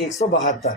172।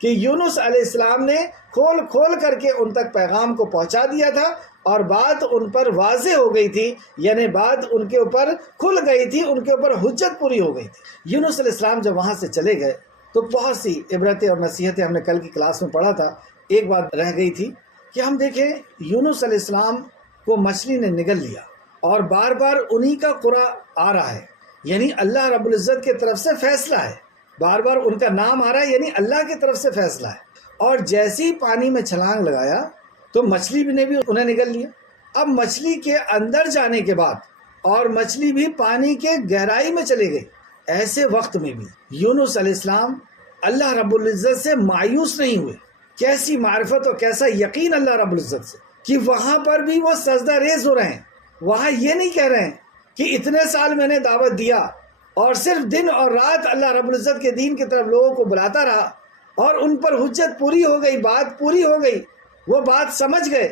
کہ یونس علیہ السلام نے کھول کھول کر کے ان تک پیغام کو پہنچا دیا تھا اور بات ان پر واضح ہو گئی تھی، یعنی بات ان کے اوپر کھل گئی تھی، ان کے اوپر حجت پوری ہو گئی تھی۔ یونس علیہ السلام جب وہاں سے چلے گئے تو بہت سی عبرتیں اور نصیحتیں ہم نے کل کی کلاس میں پڑھا تھا۔ ایک بات رہ گئی تھی کہ ہم دیکھیں یونس علیہ السلام کو مچھلی نے نگل لیا اور بار بار انہی کا قرآن آ رہا ہے، یعنی اللہ رب العزت کی طرف سے فیصلہ ہے، بار بار ان کا نام آ رہا ہے، یعنی اللہ کی طرف سے فیصلہ ہے۔ اور جیسے ہی پانی میں چھلانگ لگایا تو مچھلی نے بھی انہیں نگل لیا۔ اب مچھلی کے اندر جانے کے بعد اور مچھلی بھی پانی کے گہرائی میں چلے گئی، ایسے وقت میں بھی یونس علیہ السلام اللہ رب العزت سے مایوس نہیں ہوئے۔ کیسی معرفت اور کیسا یقین اللہ رب العزت سے کہ وہاں پر بھی وہ سجدہ ریز ہو رہے ہیں، وہاں یہ نہیں کہہ رہے ہیں کہ اتنے سال میں نے دعوت دیا اور صرف دن اور رات اللہ رب العزت کے دین کی طرف لوگوں کو بلاتا رہا اور ان پر حجت پوری ہو گئی، بات پوری ہو گئی، وہ بات سمجھ گئے،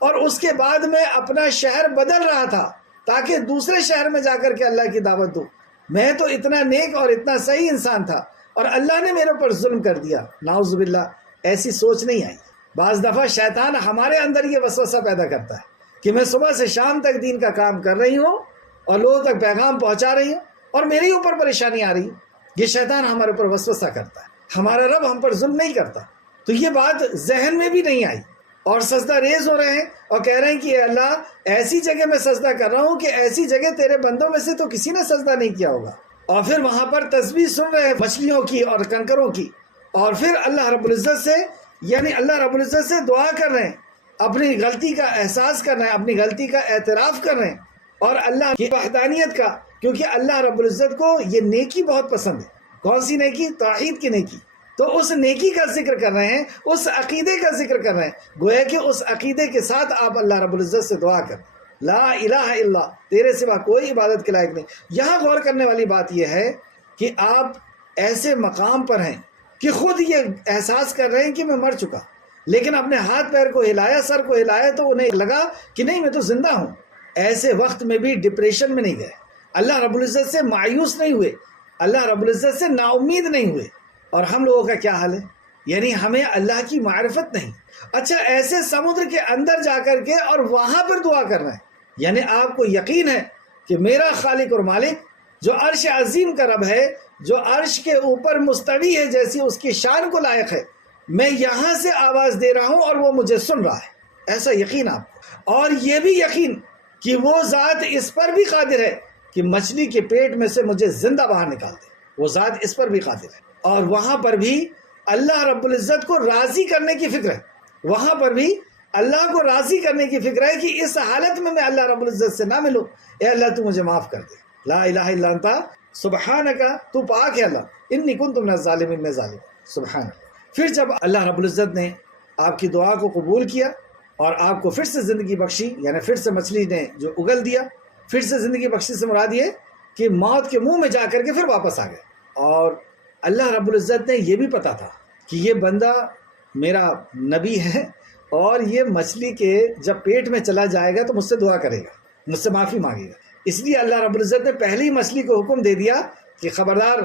اور اس کے بعد میں اپنا شہر بدل رہا تھا تاکہ دوسرے شہر میں جا کر کے اللہ کی دعوت دوں۔ میں تو اتنا نیک اور اتنا صحیح انسان تھا اور اللہ نے میرے اوپر ظلم کر دیا۔ نعوذ باللہ، ایسی سوچ نہیں آئی۔ بعض دفعہ شیطان ہمارے اندر یہ وسوسہ پیدا کرتا ہے کہ میں صبح سے شام تک دین کا کام کر رہی ہوں اور لوگوں تک پیغام پہنچا رہی ہوں اور میرے ہی اوپر پریشانی آ رہی ہے۔ یہ شیطان ہمارے اوپر وسوسہ کرتا ہے، ہمارا رب ہم پر ظلم نہیں کرتا۔ تو یہ بات ذہن میں بھی نہیں آئی اور سجدہ ریز ہو رہے ہیں اور کہہ رہے ہیں کہ اے اللہ ایسی جگہ میں سجدہ کر رہا ہوں کہ ایسی جگہ تیرے بندوں میں سے تو کسی نے سجدہ نہیں کیا ہوگا، اور پھر وہاں پر تسبیح سن رہے ہیں مچھلیوں کی اور کنکروں کی، اور پھر اللہ رب العزت سے یعنی اللہ رب العزت سے دعا کر رہے ہیں، اپنی غلطی کا احساس کر رہے ہیں، اپنی غلطی کا اعتراف کر رہے ہیں اور اللہ کی وحدانیت کا، کیونکہ اللہ رب العزت کو یہ نیکی بہت پسند ہے۔ کون سی نیکی؟ توحید کی نیکی۔ تو اس نیکی کا ذکر کر رہے ہیں، اس عقیدے کا ذکر کر رہے ہیں، گویا کہ اس عقیدے کے ساتھ آپ اللہ رب العزت سے دعا کریں، لا الہ الا، تیرے سوا کوئی عبادت کے لائق نہیں۔ یہاں غور کرنے والی بات یہ ہے کہ آپ ایسے مقام پر ہیں کہ خود یہ احساس کر رہے ہیں کہ میں مر چکا، لیکن اپنے ہاتھ پیر کو ہلایا، سر کو ہلایا تو انہیں لگا کہ نہیں میں تو زندہ ہوں۔ ایسے وقت میں بھی ڈپریشن میں نہیں گئے، اللہ رب العزت سے مایوس نہیں ہوئے، اللہ رب العزت سے نا امید نہیں ہوئے۔ اور ہم لوگوں کا کیا حال ہے؟ یعنی ہمیں اللہ کی معرفت نہیں۔ اچھا، ایسے سمندر کے اندر جا کر کے اور وہاں پر دعا کر رہے ہیں، یعنی آپ کو یقین ہے کہ میرا خالق اور مالک جو عرش عظیم کا رب ہے، جو عرش کے اوپر مستوی ہے جیسی اس کی شان کو لائق ہے، میں یہاں سے آواز دے رہا ہوں اور وہ مجھے سن رہا ہے، ایسا یقین آپ کو۔ اور یہ بھی یقین کہ وہ ذات اس پر بھی قادر ہے کہ مچھلی کے پیٹ میں سے مجھے زندہ باہر نکال دے، وہ ذات اس پر بھی قادر ہے۔ اور وہاں پر بھی اللہ رب العزت کو راضی کرنے کی فکر ہے، وہاں پر بھی اللہ کو راضی کرنے کی فکر ہے کہ اس حالت میں اللہ رب العزت سے نہ ملوں، اے اللہ تو مجھے معاف کر دے، لا الہ الا انت سبحانک، تو پاک ہے اللہ، انی کنت من الظالمین، میں ظالم، سبحان اللہ۔ پھر جب اللہ رب العزت نے آپ کی دعا کو قبول کیا اور آپ کو پھر سے زندگی بخشی، یعنی پھر سے مچھلی نے جو اگل دیا، پھر سے زندگی بخشی سے مراد یہ کہ موت کے منہ میں جا کر کے پھر واپس آ گئے۔ اور اللہ رب العزت نے یہ بھی پتا تھا کہ یہ بندہ میرا نبی ہے اور یہ مچھلی کے جب پیٹ میں چلا جائے گا تو مجھ سے دعا کرے گا، مجھ سے معافی مانگے گا، اس لیے اللہ رب العزت نے پہلی مچھلی کو حکم دے دیا کہ خبردار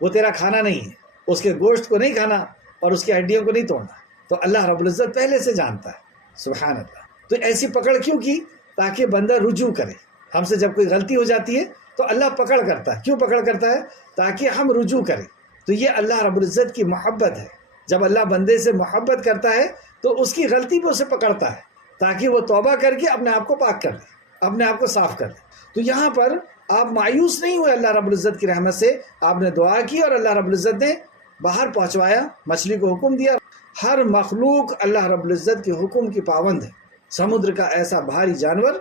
وہ تیرا کھانا نہیں ہے، اس کے گوشت کو نہیں کھانا اور اس کی ہڈیوں کو نہیں توڑنا۔ تو اللہ رب العزت پہلے سے جانتا ہے، سبحان اللہ۔ تو ایسی پکڑ کیوں کی؟ تاکہ بندہ رجوع کرے۔ ہم سے جب کوئی غلطی ہو جاتی ہے تو اللہ پکڑ کرتا ہے، کیوں پکڑ کرتا ہے؟ تاکہ ہم رجوع کریں۔ تو یہ اللہ رب العزت کی محبت ہے، جب اللہ بندے سے محبت کرتا ہے تو اس کی غلطی پہ اسے پکڑتا ہے تاکہ وہ توبہ کر کے اپنے آپ کو پاک کر لے، اپنے آپ کو صاف کر لے۔ تو یہاں پر آپ مایوس نہیں ہوئے اللہ رب العزت کی رحمت سے، آپ نے دعا کی اور اللہ رب العزت نے باہر پہنچوایا، مچھلی کو حکم دیا۔ ہر مخلوق اللہ رب العزت کے حکم کی پابند ہے۔ سمندر کا ایسا بھاری جانور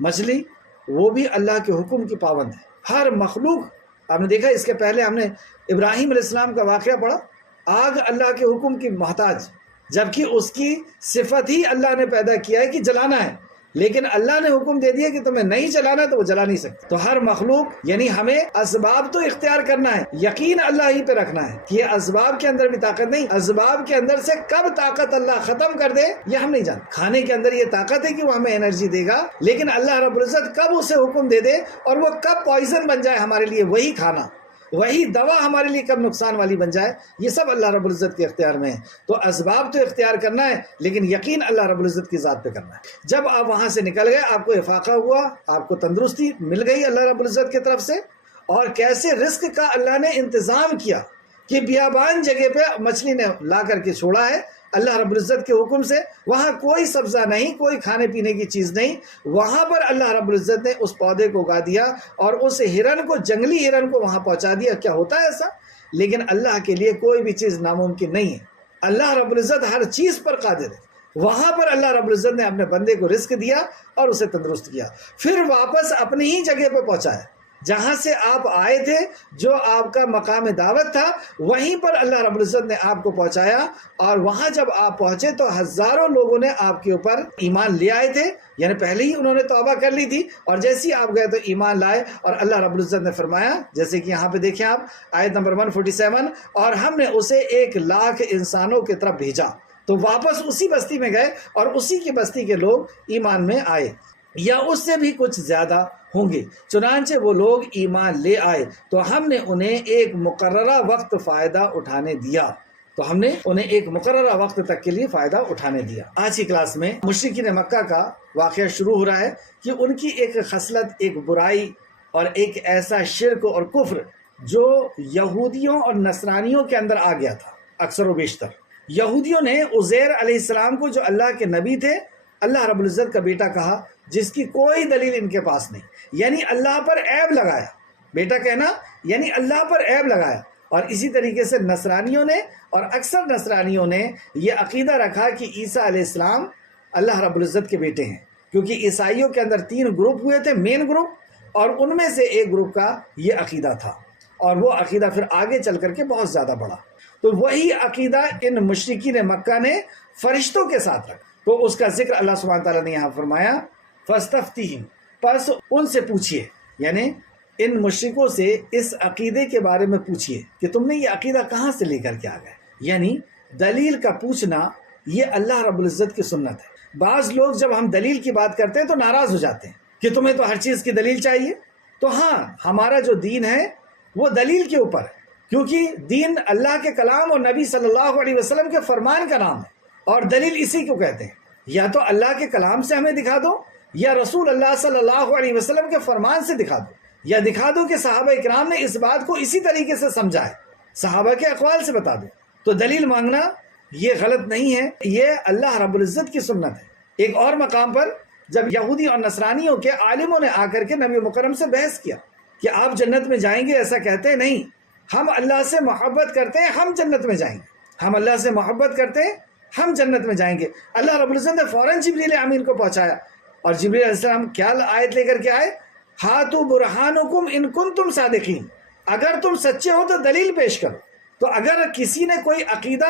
مچھلی، وہ بھی اللہ کے حکم کی پابند ہے، ہر مخلوق۔ آپ نے دیکھا اس کے پہلے ہم نے ابراہیم علیہ السلام کا واقعہ پڑھا، آگ اللہ کے حکم کی محتاج، جبکہ اس کی صفت ہی اللہ نے پیدا کیا ہے کہ جلانا ہے، لیکن اللہ نے حکم دے دیا کہ تمہیں نہیں جلانا تو وہ جلا نہیں سکتے۔ تو ہر مخلوق یعنی ہمیں اسباب تو اختیار کرنا ہے، یقین اللہ ہی پہ رکھنا ہے کہ یہ اسباب کے اندر بھی طاقت نہیں، اسباب کے اندر سے کب طاقت اللہ ختم کر دے یہ ہم نہیں جانتے۔ کھانے کے اندر یہ طاقت ہے کہ وہ ہمیں انرجی دے گا، لیکن اللہ رب العزت کب اسے حکم دے دے اور وہ کب پوائزن بن جائے ہمارے لیے وہی کھانا، وہی دوا ہمارے لیے کب نقصان والی بن جائے، یہ سب اللہ رب العزت کے اختیار میں ہے۔ تو اسباب تو اختیار کرنا ہے، لیکن یقین اللہ رب العزت کی ذات پہ کرنا ہے۔ جب آپ وہاں سے نکل گئے، آپ کو افاقہ ہوا، آپ کو تندرستی مل گئی اللہ رب العزت کی طرف سے، اور کیسے رزق کا اللہ نے انتظام کیا کہ بیابان جگہ پہ مچھلی نے لا کر کے چھوڑا ہے اللہ رب العزت کے حکم سے، وہاں کوئی سبزہ نہیں، کوئی کھانے پینے کی چیز نہیں، وہاں پر اللہ رب العزت نے اس پودے کو اگا دیا اور اس ہرن کو، جنگلی ہرن کو وہاں پہنچا دیا۔ کیا ہوتا ہے ایسا؟ لیکن اللہ کے لیے کوئی بھی چیز ناممکن نہیں ہے، اللہ رب العزت ہر چیز پر قادر ہے۔ وہاں پر اللہ رب العزت نے اپنے بندے کو رزق دیا اور اسے تندرست کیا، پھر واپس اپنی ہی جگہ پہ پہنچایا جہاں سے آپ آئے تھے، جو آپ کا مقام دعوت تھا، وہیں پر اللہ رب العزت نے آپ کو پہنچایا۔ اور وہاں جب آپ پہنچے تو ہزاروں لوگوں نے آپ کے اوپر ایمان لے آئے تھے، یعنی پہلے ہی انہوں نے توبہ کر لی تھی، اور جیسے ہی آپ گئے تو ایمان لائے، اور اللہ رب العزت نے فرمایا، جیسے کہ یہاں پہ دیکھیں آپ آیت نمبر 147، اور ہم نے اسے 1,00,000 انسانوں کی طرف بھیجا، تو واپس اسی بستی میں گئے اور اسی کی بستی کے لوگ ایمان میں آئے، یا اس سے بھی کچھ زیادہ ہوں گے۔ چنانچہ وہ لوگ ایمان لے آئے تو ہم نے انہیں ایک مقررہ وقت فائدہ اٹھانے دیا، تو ہم نے انہیں ایک مقررہ وقت تک کے لیے فائدہ اٹھانے دیا۔ آج کی کلاس میں مشرکین مکہ کا واقعہ شروع ہو رہا ہے کہ ان کی ایک خصلت، ایک برائی اور ایک ایسا شرک اور کفر جو یہودیوں اور نصرانیوں کے اندر آ گیا تھا۔ اکثر و بیشتر یہودیوں نے عزیر علیہ السلام کو، جو اللہ کے نبی تھے، اللہ رب العزت کا بیٹا کہا، جس کی کوئی دلیل ان کے پاس نہیں، یعنی اللہ پر عیب لگایا۔ بیٹا کہنا یعنی اللہ پر عیب لگایا۔ اور اسی طریقے سے نصرانیوں نے، اور اکثر نصرانیوں نے یہ عقیدہ رکھا کہ عیسیٰ علیہ السلام اللہ رب العزت کے بیٹے ہیں، کیونکہ عیسائیوں کے اندر 3 گروپ ہوئے تھے، مین گروپ، اور ان میں سے ایک گروپ کا یہ عقیدہ تھا، اور وہ عقیدہ پھر آگے چل کر کے بہت زیادہ بڑھا۔ تو وہی عقیدہ ان مشرکین مکہ نے فرشتوں کے ساتھ رکھا، تو اس کا ذکر اللہ سبحانہ تعالیٰ نے یہاں فرمایا، فاستفتیہم، پس ان سے پوچھئے، یعنی ان مشرکوں سے اس عقیدے کے بارے میں پوچھئے کہ تم نے یہ عقیدہ کہاں سے لے کر کے آ گئے۔ یعنی دلیل کا پوچھنا یہ اللہ رب العزت کی سنت ہے۔ بعض لوگ جب ہم دلیل کی بات کرتے ہیں تو ناراض ہو جاتے ہیں کہ تمہیں تو ہر چیز کی دلیل چاہیے۔ تو ہاں، ہمارا جو دین ہے وہ دلیل کے اوپر ہے، کیونکہ دین اللہ کے کلام اور نبی صلی اللہ علیہ وسلم کے فرمان کا نام ہے، اور دلیل اسی کو کہتے ہیں۔ یا تو اللہ کے کلام سے ہمیں دکھا دو، یا رسول اللہ صلی اللہ علیہ وسلم کے فرمان سے دکھا دو، یا دکھا دو کہ صحابہ اکرام نے اس بات کو اسی طریقے سے سمجھا ہے، صحابہ کے اقوال سے بتا دو۔ تو دلیل مانگنا یہ غلط نہیں ہے، یہ اللہ رب العزت کی سنت ہے۔ ایک اور مقام پر جب یہودی اور نصرانیوں کے عالموں نے آ کر کے نبی مکرم سے بحث کیا کہ آپ جنت میں جائیں گے، ایسا کہتے ہیں، نہیں، ہم اللہ سے محبت کرتے ہیں، ہم جنت میں جائیں گے، ہم اللہ سے محبت کرتے ہیں، ہم جنت میں جائیں گے۔ اللہ رب العزت نے فوراً جبریل امین کو پہنچایا، اور جبریل علیہ السلام کیا آیت لے کر کے آئے، ہاتوا برہانکم ان کنتم صادقین، اگر تم سچے ہو تو دلیل پیش کرو۔ تو اگر کسی نے کوئی عقیدہ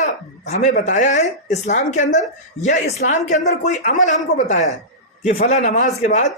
ہمیں بتایا ہے اسلام کے اندر، یا اسلام کے اندر کوئی عمل ہم کو بتایا ہے کہ فلاں نماز کے بعد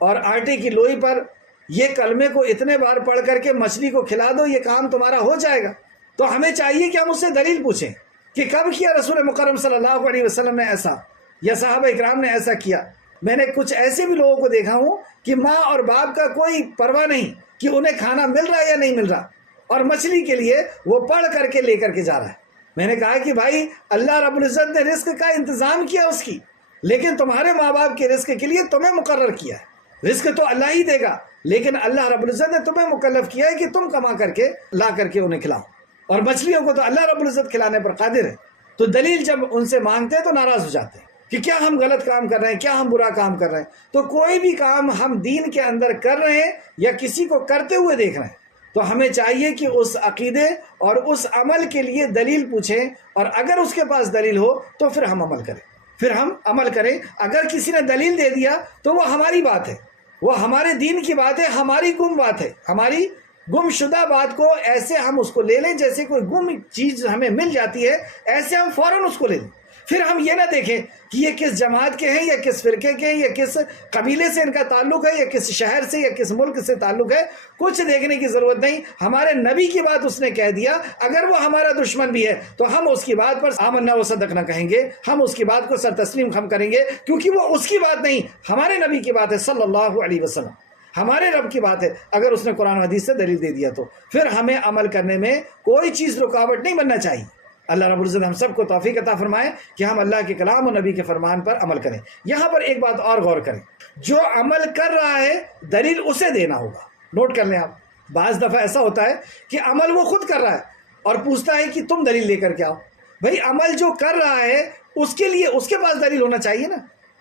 اور آٹے کی لوئی پر یہ کلمے کو اتنے بار پڑھ کر کے مچھلی کو کھلا دو، یہ کام تمہارا ہو جائے گا، تو ہمیں چاہیے کہ ہم اس سے دلیل پوچھیں کہ کب کیا رسول مکرم صلی اللہ علیہ وسلم نے ایسا، یا صحابہ اکرام نے ایسا کیا۔ میں نے کچھ ایسے بھی لوگوں کو دیکھا ہوں کہ ماں اور باپ کا کوئی پرواہ نہیں کہ انہیں کھانا مل رہا ہے یا نہیں مل رہا، اور مچھلی کے لیے وہ پڑھ کر کے لے کر کے جا رہا ہے۔ میں نے کہا کہ بھائی، اللہ رب العزت نے رزق کا انتظام کیا اس کی، لیکن تمہارے ماں باپ کے رزق کے لیے تمہیں مقرر کیا ہے۔ رزق تو اللہ ہی دے گا، لیکن اللہ رب العزت نے تمہیں مکلف کیا ہے کہ تم کما کر کے لا کر کے انہیں کھلاؤ، اور مچھلیوں کو تو اللہ رب العزت کھلانے پر قادر ہے۔ تو دلیل جب ان سے مانگتے ہیں تو ناراض ہو جاتے ہیں کہ کیا ہم غلط کام کر رہے ہیں، کیا ہم برا کام کر رہے ہیں۔ تو کوئی بھی کام ہم دین کے اندر کر رہے ہیں یا کسی کو کرتے ہوئے دیکھ رہے ہیں، تو ہمیں چاہیے کہ اس عقیدے اور اس عمل کے لیے دلیل پوچھیں، اور اگر اس کے پاس دلیل ہو تو پھر ہم عمل کریں، پھر ہم عمل کریں۔ اگر کسی نے دلیل دے دیا تو وہ ہماری بات ہے، وہ ہمارے دین کی بات ہے، ہماری گم بات ہے، ہماری گم شدہ بات کو ایسے ہم اس کو لے لیں جیسے کوئی گم چیز ہمیں مل جاتی ہے، ایسے ہم فوراً اس کو لے لیں۔ پھر ہم یہ نہ دیکھیں کہ یہ کس جماعت کے ہیں، یا کس فرقے کے ہیں، یا کس قبیلے سے ان کا تعلق ہے، یا کس شہر سے یا کس ملک سے تعلق ہے، کچھ دیکھنے کی ضرورت نہیں۔ ہمارے نبی کی بات اس نے کہہ دیا، اگر وہ ہمارا دشمن بھی ہے تو ہم اس کی بات پر آمنا و صدقنا کہیں گے، ہم اس کی بات کو سر تسلیم ہم کریں گے، کیونکہ وہ اس کی بات نہیں، ہمارے نبی کی بات ہے صلی اللہ علیہ وسلم۔ ہمارے رب کی بات ہے، اگر اس نے قرآن و حدیث سے دلیل دے دیا تو پھر ہمیں عمل کرنے میں کوئی چیز رکاوٹ نہیں بننا چاہیے۔ اللہ رب العزت ہم سب کو توفیق عطا فرمائے کہ ہم اللہ کے کلام و نبی کے فرمان پر عمل کریں۔ یہاں پر ایک بات اور غور کریں، جو عمل کر رہا ہے دلیل اسے دینا ہوگا۔ نوٹ کر لیں آپ، بعض دفعہ ایسا ہوتا ہے کہ عمل وہ خود کر رہا ہے اور پوچھتا ہے کہ تم دلیل لے کر کے آؤ۔ بھائی عمل جو کر رہا ہے اس کے لیے اس کے پاس دلیل ہونا چاہیے نا،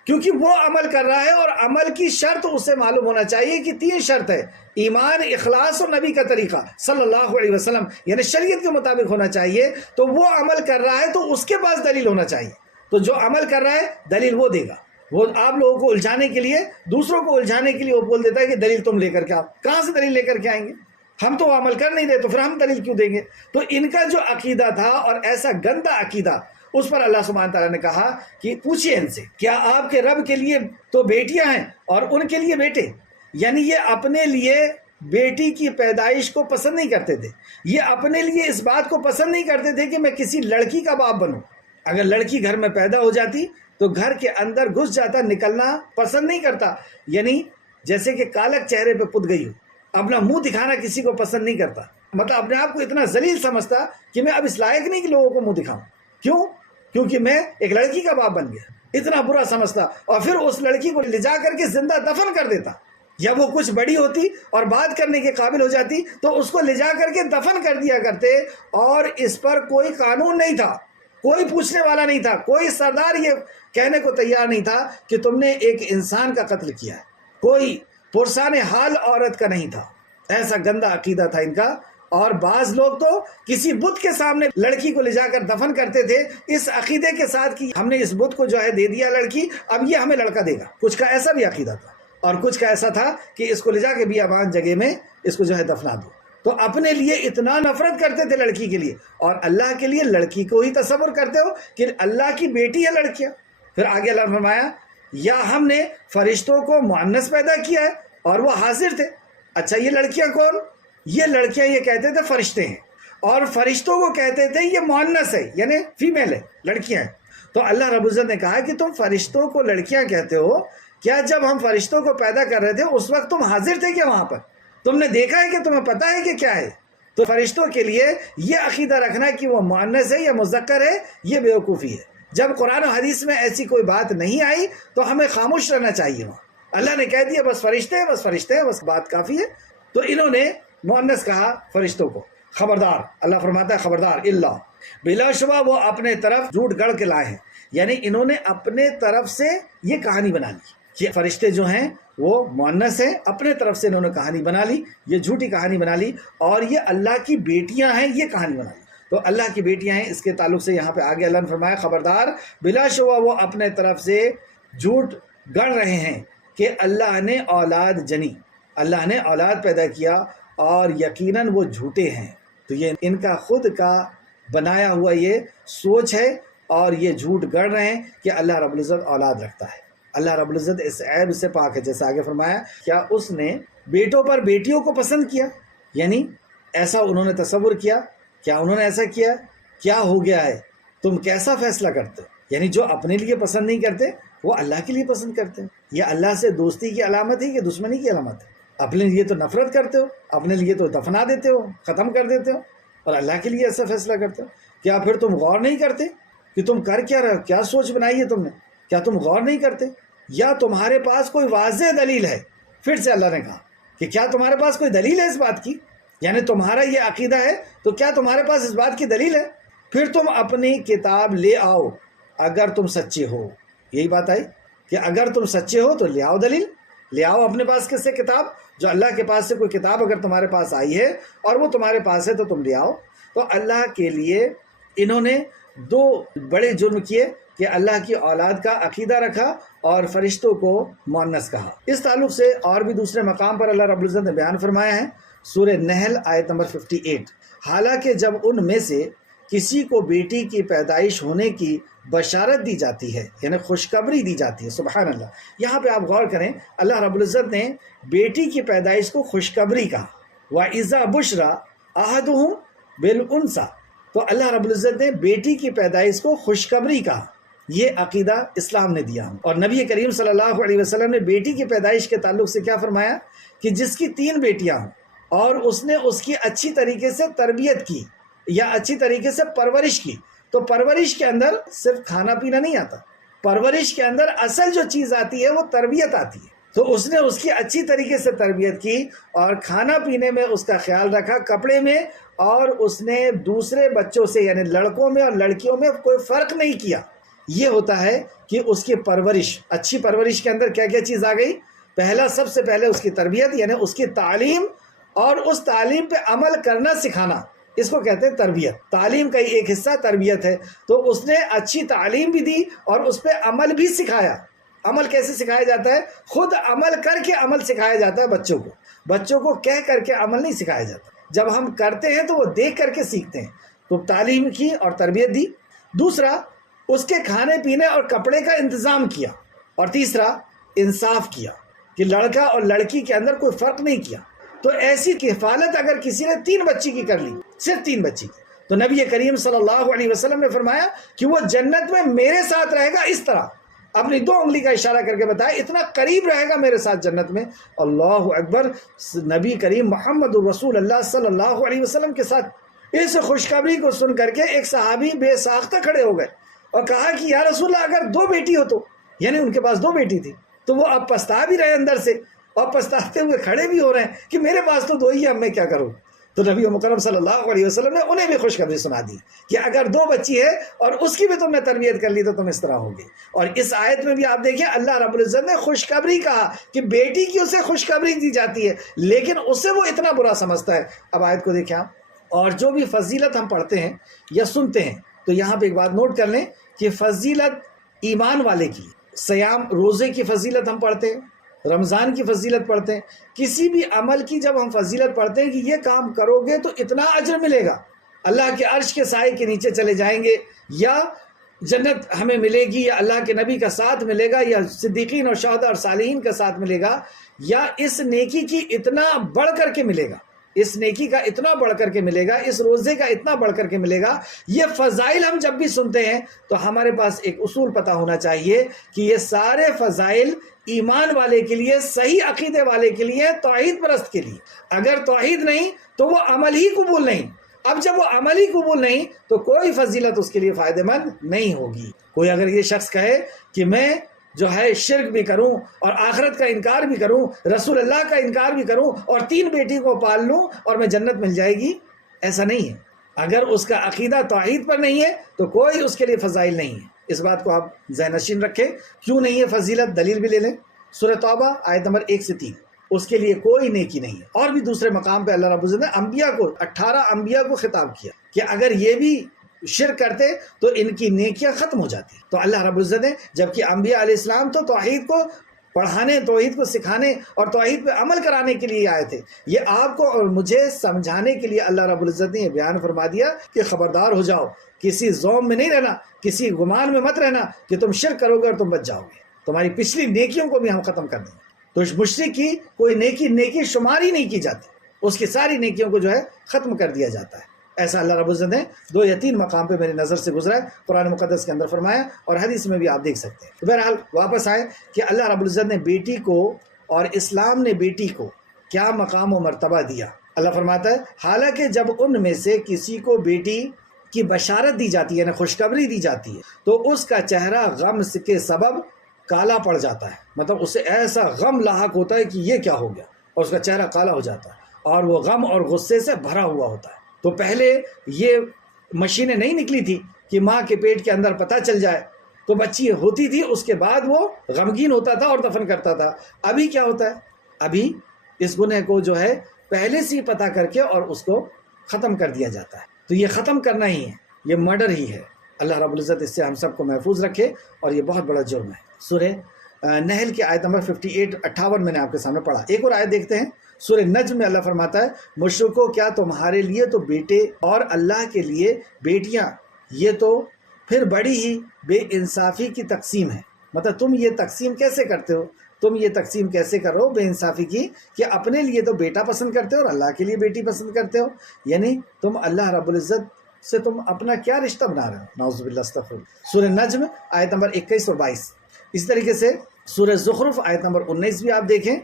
کیونکہ وہ عمل کر رہا ہے اور عمل کی شرط اسے معلوم ہونا چاہیے کہ 3 شرط ہے، ایمان، اخلاص اور نبی کا طریقہ صلی اللہ علیہ وسلم، یعنی شریعت کے مطابق ہونا چاہیے۔ تو وہ عمل کر رہا ہے تو اس کے پاس دلیل ہونا چاہیے۔ تو جو عمل کر رہا ہے دلیل وہ دے گا۔ وہ آپ لوگوں کو الجھانے کے لیے، دوسروں کو الجھانے کے لیے وہ بول دیتا ہے کہ دلیل تم لے کر کے آؤ۔ کہاں سے دلیل لے کر کے آئیں گے؟ ہم تو عمل کر نہیں رہے، تو پھر ہم دلیل کیوں دیں گے؟ تو ان کا جو عقیدہ تھا اور ایسا گندا عقیدہ، اس پر اللہ سبحانہ تعالیٰ نے کہا کہ پوچھئے ان سے، کیا آپ کے رب کے لیے تو بیٹیاں ہیں اور ان کے لیے بیٹے؟ یعنی یہ اپنے لیے بیٹی کی پیدائش کو پسند نہیں کرتے تھے، یہ اپنے لیے اس بات کو پسند نہیں کرتے تھے کہ میں کسی لڑکی کا باپ بنوں۔ اگر لڑکی گھر میں پیدا ہو جاتی تو گھر کے اندر گھس جاتا، نکلنا پسند نہیں کرتا، یعنی جیسے کہ کالک چہرے پہ پت گئی ہو، اپنا منہ دکھانا کسی کو پسند نہیں کرتا، مطلب اپنے آپ کو اتنا ذلیل سمجھتا کہ میں اب اس لائق نہیں کہ لوگوں کو منہ دکھاؤں۔ کیوں؟ کیونکہ میں ایک لڑکی کا باپ بن گیا، اتنا برا سمجھتا، اور پھر اس لڑکی کو لے جا کر کے زندہ دفن کر دیتا۔ یا وہ کچھ بڑی ہوتی اور بات کرنے کے قابل ہو جاتی تو اس کو لے جا کر کے دفن کر دیا کرتے، اور اس پر کوئی قانون نہیں تھا، کوئی پوچھنے والا نہیں تھا، کوئی سردار یہ کہنے کو تیار نہیں تھا کہ تم نے ایک انسان کا قتل کیا ہے، کوئی پرسان حال عورت کا نہیں تھا۔ ایسا گندا عقیدہ تھا ان کا۔ اور بعض لوگ تو کسی بت کے سامنے لڑکی کو لے جا کر دفن کرتے تھے اس عقیدے کے ساتھ کہ ہم نے اس بت کو جو ہے دے دیا لڑکی، اب یہ ہمیں لڑکا دے گا۔ کچھ کا ایسا بھی عقیدہ تھا، اور کچھ کا ایسا تھا کہ اس کو لے جا کے بیابان جگہ میں اس کو جو ہے دفنا دو۔ تو اپنے لیے اتنا نفرت کرتے تھے لڑکی کے لیے، اور اللہ کے لیے لڑکی کو ہی تصور کرتے ہو کہ اللہ کی بیٹی ہے لڑکیاں۔ پھر آگے اللہ نے فرمایا، یا ہم نے فرشتوں کو مؤنث پیدا کیا ہے اور وہ حاضر تھے۔ اچھا، یہ لڑکیاں کون؟ یہ لڑکیاں یہ کہتے تھے فرشتے ہیں، اور فرشتوں کو کہتے تھے یہ مؤنث ہے، یعنی فیمیل ہے، لڑکیاں ہیں۔ تو اللہ رب العزت نے کہا کہ تم فرشتوں کو لڑکیاں کہتے ہو، کیا جب ہم فرشتوں کو پیدا کر رہے تھے اس وقت تم حاضر تھے کیا وہاں پر؟ تم نے دیکھا ہے کہ تمہیں پتہ ہے کہ کیا ہے؟ تو فرشتوں کے لیے یہ عقیدہ رکھنا کہ وہ مؤنث ہے یا مذکر ہے، یہ بیوقوفی ہے۔ جب قرآن و حدیث میں ایسی کوئی بات نہیں آئی تو ہمیں خاموش رہنا چاہیے۔ وہاں اللہ نے کہہ دیا بس فرشتے ہیں، بس فرشتے ہیں، بس بات کافی ہے۔ تو انہوں نے مؤنث کہا فرشتوں کو۔ خبردار، اللہ فرماتا ہے خبردار، اللہ بلا شبہ وہ اپنے طرف جھوٹ گڑھ کے لائے ہیں، یعنی انہوں نے اپنے طرف سے یہ کہانی بنا لی کہ فرشتے جو ہیں وہ مؤنث ہیں، اپنے طرف سے انہوں نے کہانی بنا لی، یہ جھوٹی کہانی بنا لی، اور یہ اللہ کی بیٹیاں ہیں یہ کہانی بنا لی۔ تو اللہ کی بیٹیاں ہیں، اس کے تعلق سے یہاں پہ آگے اللہ نے فرمایا خبردار، بلا شبہ وہ اپنے طرف سے جھوٹ گڑھ رہے ہیں کہ اللہ نے اولاد جنی، اللہ نے اولاد پیدا کیا، اور یقیناً وہ جھوٹے ہیں۔ تو یہ ان کا خود کا بنایا ہوا یہ سوچ ہے، اور یہ جھوٹ گڑھ رہے ہیں کہ اللہ رب العزت اولاد رکھتا ہے۔ اللہ رب العزت اس عیب سے پاک ہے۔ جیسے آگے فرمایا، کیا اس نے بیٹوں پر بیٹیوں کو پسند کیا؟ یعنی ایسا انہوں نے تصور کیا، کیا انہوں نے ایسا کیا؟ کیا ہو گیا ہے؟ تم کیسا فیصلہ کرتے ہو؟ یعنی جو اپنے لیے پسند نہیں کرتے وہ اللہ کے لیے پسند کرتے ہیں۔ یہ اللہ سے دوستی کی علامت ہے کہ دشمنی کی علامت ہے؟ اپنے لیے تو نفرت کرتے ہو، اپنے لیے تو دفنا دیتے ہو، ختم کر دیتے ہو، اور اللہ کے لیے ایسا فیصلہ کرتے ہو؟ کیا پھر تم غور نہیں کرتے کہ تم کر کیا رہے ہو؟ کیا سوچ بنائی ہے تم نے؟ کیا تم غور نہیں کرتے؟ یا تمہارے پاس کوئی واضح دلیل ہے؟ پھر سے اللہ نے کہا کہ کیا تمہارے پاس کوئی دلیل ہے اس بات کی؟ یعنی تمہارا یہ عقیدہ ہے تو کیا تمہارے پاس اس بات کی دلیل ہے؟ پھر تم اپنی کتاب لے آؤ اگر تم سچے ہو۔ یہی بات آئی کہ اگر تم سچے ہو تو لے آؤ دلیل، لے آؤ اپنے پاس کس سے کتاب، جو اللہ کے پاس سے کوئی کتاب اگر تمہارے پاس آئی ہے اور وہ تمہارے پاس ہے تو تم لے آؤ۔ تو اللہ کے لیے انہوں نے 2 بڑے جرم کیے کہ اللہ کی اولاد کا عقیدہ رکھا اور فرشتوں کو مؤنث کہا۔ اس تعلق سے اور بھی دوسرے مقام پر اللہ رب العزت نے بیان فرمایا ہے، سورہ نحل آیت نمبر 58، حالانکہ جب ان میں سے کسی کو بیٹی کی پیدائش ہونے کی بشارت دی جاتی ہے، یعنی خوشخبری دی جاتی ہے، سبحان اللہ۔ یہاں پہ آپ غور کریں، اللہ رب العزت نے بیٹی کی پیدائش کو خوشخبری کہا، وَإِذَا بُشْرَ أَحَدُهُمْ بِالْأُنثَىٰ، تو اللہ رب العزت نے بیٹی کی پیدائش کو خوشخبری کہا، یہ عقیدہ اسلام نے دیا ہم. اور نبی کریم صلی اللہ علیہ وسلم نے بیٹی کی پیدائش کے تعلق سے کیا فرمایا کہ جس کی 3 بیٹیاں ہوں اور اس نے اس کی اچھی طریقے سے تربیت کی یا اچھی طریقے سے پرورش کی، تو پرورش کے اندر صرف کھانا پینا نہیں آتا، پرورش کے اندر اصل جو چیز آتی ہے وہ تربیت آتی ہے. تو اس نے اس کی اچھی طریقے سے تربیت کی اور کھانا پینے میں اس کا خیال رکھا، کپڑے میں، اور اس نے دوسرے بچوں سے یعنی لڑکوں میں اور لڑکیوں میں کوئی فرق نہیں کیا. یہ ہوتا ہے کہ اس کی پرورش. اچھی پرورش کے اندر کیا کیا چیز آ گئی؟ پہلا، سب سے پہلے اس کی تربیت یعنی اس کی تعلیم، اور اس تعلیم پہ عمل کرنا سکھانا، اس کو کہتے ہیں تربیت. تعلیم کا ہی ایک حصہ تربیت ہے. تو اس نے اچھی تعلیم بھی دی اور اس پہ عمل بھی سکھایا. عمل کیسے سکھایا جاتا ہے؟ خود عمل کر کے عمل سکھایا جاتا ہے بچوں کو. بچوں کو کہہ کر کے عمل نہیں سکھایا جاتا. جب ہم کرتے ہیں تو وہ دیکھ کر کے سیکھتے ہیں. تو تعلیم کی اور تربیت دی. دوسرا، اس کے کھانے پینے اور کپڑے کا انتظام کیا. اور تیسرا، انصاف کیا کہ لڑکا اور لڑکی کے اندر کوئی فرق نہیں کیا. تو ایسی کفالت اگر کسی نے 3 بچی کی کر لی، صرف 3 بچی کی، تو نبی کریم صلی اللہ علیہ وسلم نے فرمایا کہ وہ جنت میں میرے ساتھ رہے گا. اس طرح اپنی 2 انگلی کا اشارہ کر کے بتایا، اتنا قریب رہے گا میرے ساتھ جنت میں. اللہ اکبر. نبی کریم محمد رسول اللہ صلی اللہ علیہ وسلم کے ساتھ اس خوشخبری کو سن کر کے ایک صحابی بے ساختہ کھڑے ہو گئے اور کہا کہ یا رسول اللہ، اگر 2 بیٹی ہو تو، یعنی ان کے پاس 2 بیٹی تھی، تو وہ اب پچھتا بھی رہے اندر سے اور پچھتاتے ہوئے کھڑے بھی ہو رہے ہیں کہ میرے پاس تو 2 ہی ہیں، اب میں کیا کروں. تو نبی مکرم صلی اللہ علیہ وسلم نے انہیں بھی خوشخبری سنا دی کہ اگر 2 بچی ہے اور اس کی بھی تم نے تربیت کر لی تو تم اس طرح ہوگے. اور اس آیت میں بھی آپ دیکھیں اللہ رب العزت نے خوشخبری کہا کہ بیٹی کی اسے خوشخبری دی جاتی ہے، لیکن اسے وہ اتنا برا سمجھتا ہے. اب آیت کو دیکھیں آپ. اور جو بھی فضیلت ہم پڑھتے ہیں یا سنتے ہیں، تو یہاں پہ ایک بات نوٹ کر لیں کہ فضیلت ایمان والے کی. سیام، روزے کی فضیلت ہم پڑھتے ہیں، رمضان کی فضیلت پڑھتے ہیں. کسی بھی عمل کی جب ہم فضیلت پڑھتے ہیں کہ یہ کام کرو گے تو اتنا اجر ملے گا، اللہ کے عرش کے سائے کے نیچے چلے جائیں گے، یا جنت ہمیں ملے گی، یا اللہ کے نبی کا ساتھ ملے گا، یا صدیقین اور شہداء اور صالحین کا ساتھ ملے گا، یا اس نیکی کی اتنا بڑھ کر کے ملے گا، اس نیکی کا اتنا بڑھ کر کے ملے گا، اس روزے کا اتنا بڑھ کر کے ملے گا. یہ فضائل ہم جب بھی سنتے ہیں تو ہمارے پاس ایک اصول پتہ ہونا چاہیے کہ یہ سارے فضائل ایمان والے کے لیے، صحیح عقیدے والے کے لیے، توحید پرست کے لیے. اگر توحید نہیں تو وہ عمل ہی قبول نہیں. اب جب وہ عمل ہی قبول نہیں تو کوئی فضیلت اس کے لیے فائدہ مند نہیں ہوگی. کوئی اگر یہ شخص کہے کہ میں جو ہے شرک بھی کروں اور آخرت کا انکار بھی کروں، رسول اللہ کا انکار بھی کروں اور 3 بیٹی کو پال لوں اور میں جنت مل جائے گی، ایسا نہیں ہے. اگر اس کا عقیدہ توحید پر نہیں ہے تو کوئی اس کے لیے فضائل نہیں ہے. اس بات کو آپ ذہن نشین رکھیں. کیوں نہیں ہے فضیلت؟ دلیل بھی لے لیں. سورہ توبہ آیت نمبر 1 سے 3. اس کے لیے کوئی نیکی نہیں ہے. اور بھی دوسرے مقام پہ اللہ رب العزت نے انبیاء کو، 18 انبیاء کو خطاب کیا کہ اگر یہ بھی شرک کرتے تو ان کی نیکیاں ختم ہو جاتی. تو اللہ رب العزت نے، جبکہ انبیاء علیہ السلام تو توحید کو پڑھانے، توحید کو سکھانے اور توحید پہ عمل کرانے کے لیے آئے تھے، یہ آپ کو اور مجھے سمجھانے کے لیے اللہ رب العزت نے یہ بیان فرما دیا کہ خبردار ہو جاؤ، کسی ظلم میں نہیں رہنا، کسی گمان میں مت رہنا کہ تم شرک کرو گے اور تم بچ جاؤ گے. تمہاری پچھلی نیکیوں کو بھی ہم ختم کر دیں گے. تو اس مشرک کی کوئی نیکی شمار ہی نہیں کی جاتی، اس کی ساری نیکیوں کو جو ہے ختم کر دیا جاتا ہے. ایسا اللہ رب العزت نے 2 یا 3 مقام پہ میری نظر سے گزرا ہے، قرآن مقدس کے اندر فرمایا اور حدیث میں بھی آپ دیکھ سکتے ہیں. بہرحال واپس آئے کہ اللہ رب العزت نے بیٹی کو اور اسلام نے بیٹی کو کیا مقام و مرتبہ دیا. اللہ فرماتا ہے حالانکہ جب ان میں سے کسی کو بیٹی کی بشارت دی جاتی ہے، یعنی خوشخبری دی جاتی ہے، تو اس کا چہرہ غم کے سبب کالا پڑ جاتا ہے. مطلب اسے ایسا غم لاحق ہوتا ہے کہ یہ کیا ہو گیا، اور اس کا چہرہ کالا ہو جاتا ہے اور وہ غم اور غصے سے بھرا ہوا ہوتا ہے. تو پہلے یہ مشینیں نہیں نکلی تھی کہ ماں کے پیٹ کے اندر پتہ چل جائے تو بچی ہوتی تھی، اس کے بعد وہ غمگین ہوتا تھا اور دفن کرتا تھا. ابھی کیا ہوتا ہے؟ ابھی اس گناہ کو جو ہے پہلے سے ہی پتہ کر کے اور اس کو ختم کر دیا جاتا ہے. تو یہ ختم کرنا ہی ہے، یہ مرڈر ہی ہے. اللہ رب العزت اس سے ہم سب کو محفوظ رکھے، اور یہ بہت بڑا جرم ہے. سورہ نحل کی آیت نمبر 58 میں نے آپ کے سامنے پڑھا. ایک اور آیت دیکھتے ہیں. سورہ نجم میں اللہ فرماتا ہے مشرکو کیا تمہارے لیے تو بیٹے اور اللہ کے لیے بیٹیاں، یہ تو پھر بڑی ہی بے انصافی کی تقسیم ہے. مطلب تم یہ تقسیم کیسے کرتے ہو، تم یہ تقسیم کیسے کرو بے انصافی کی کہ اپنے لیے تو بیٹا پسند کرتے ہو اور اللہ کے لیے بیٹی پسند کرتے ہو. یعنی تم اللہ رب العزت سے تم اپنا کیا رشتہ بنا رہے ہو؟ نعوذ باللہ، استغفر اللہ۔ سورہ نجم آیت نمبر 21 اور 22۔ اس طریقے سے سورہ زخرف آیت نمبر 19 بھی آپ دیکھیں،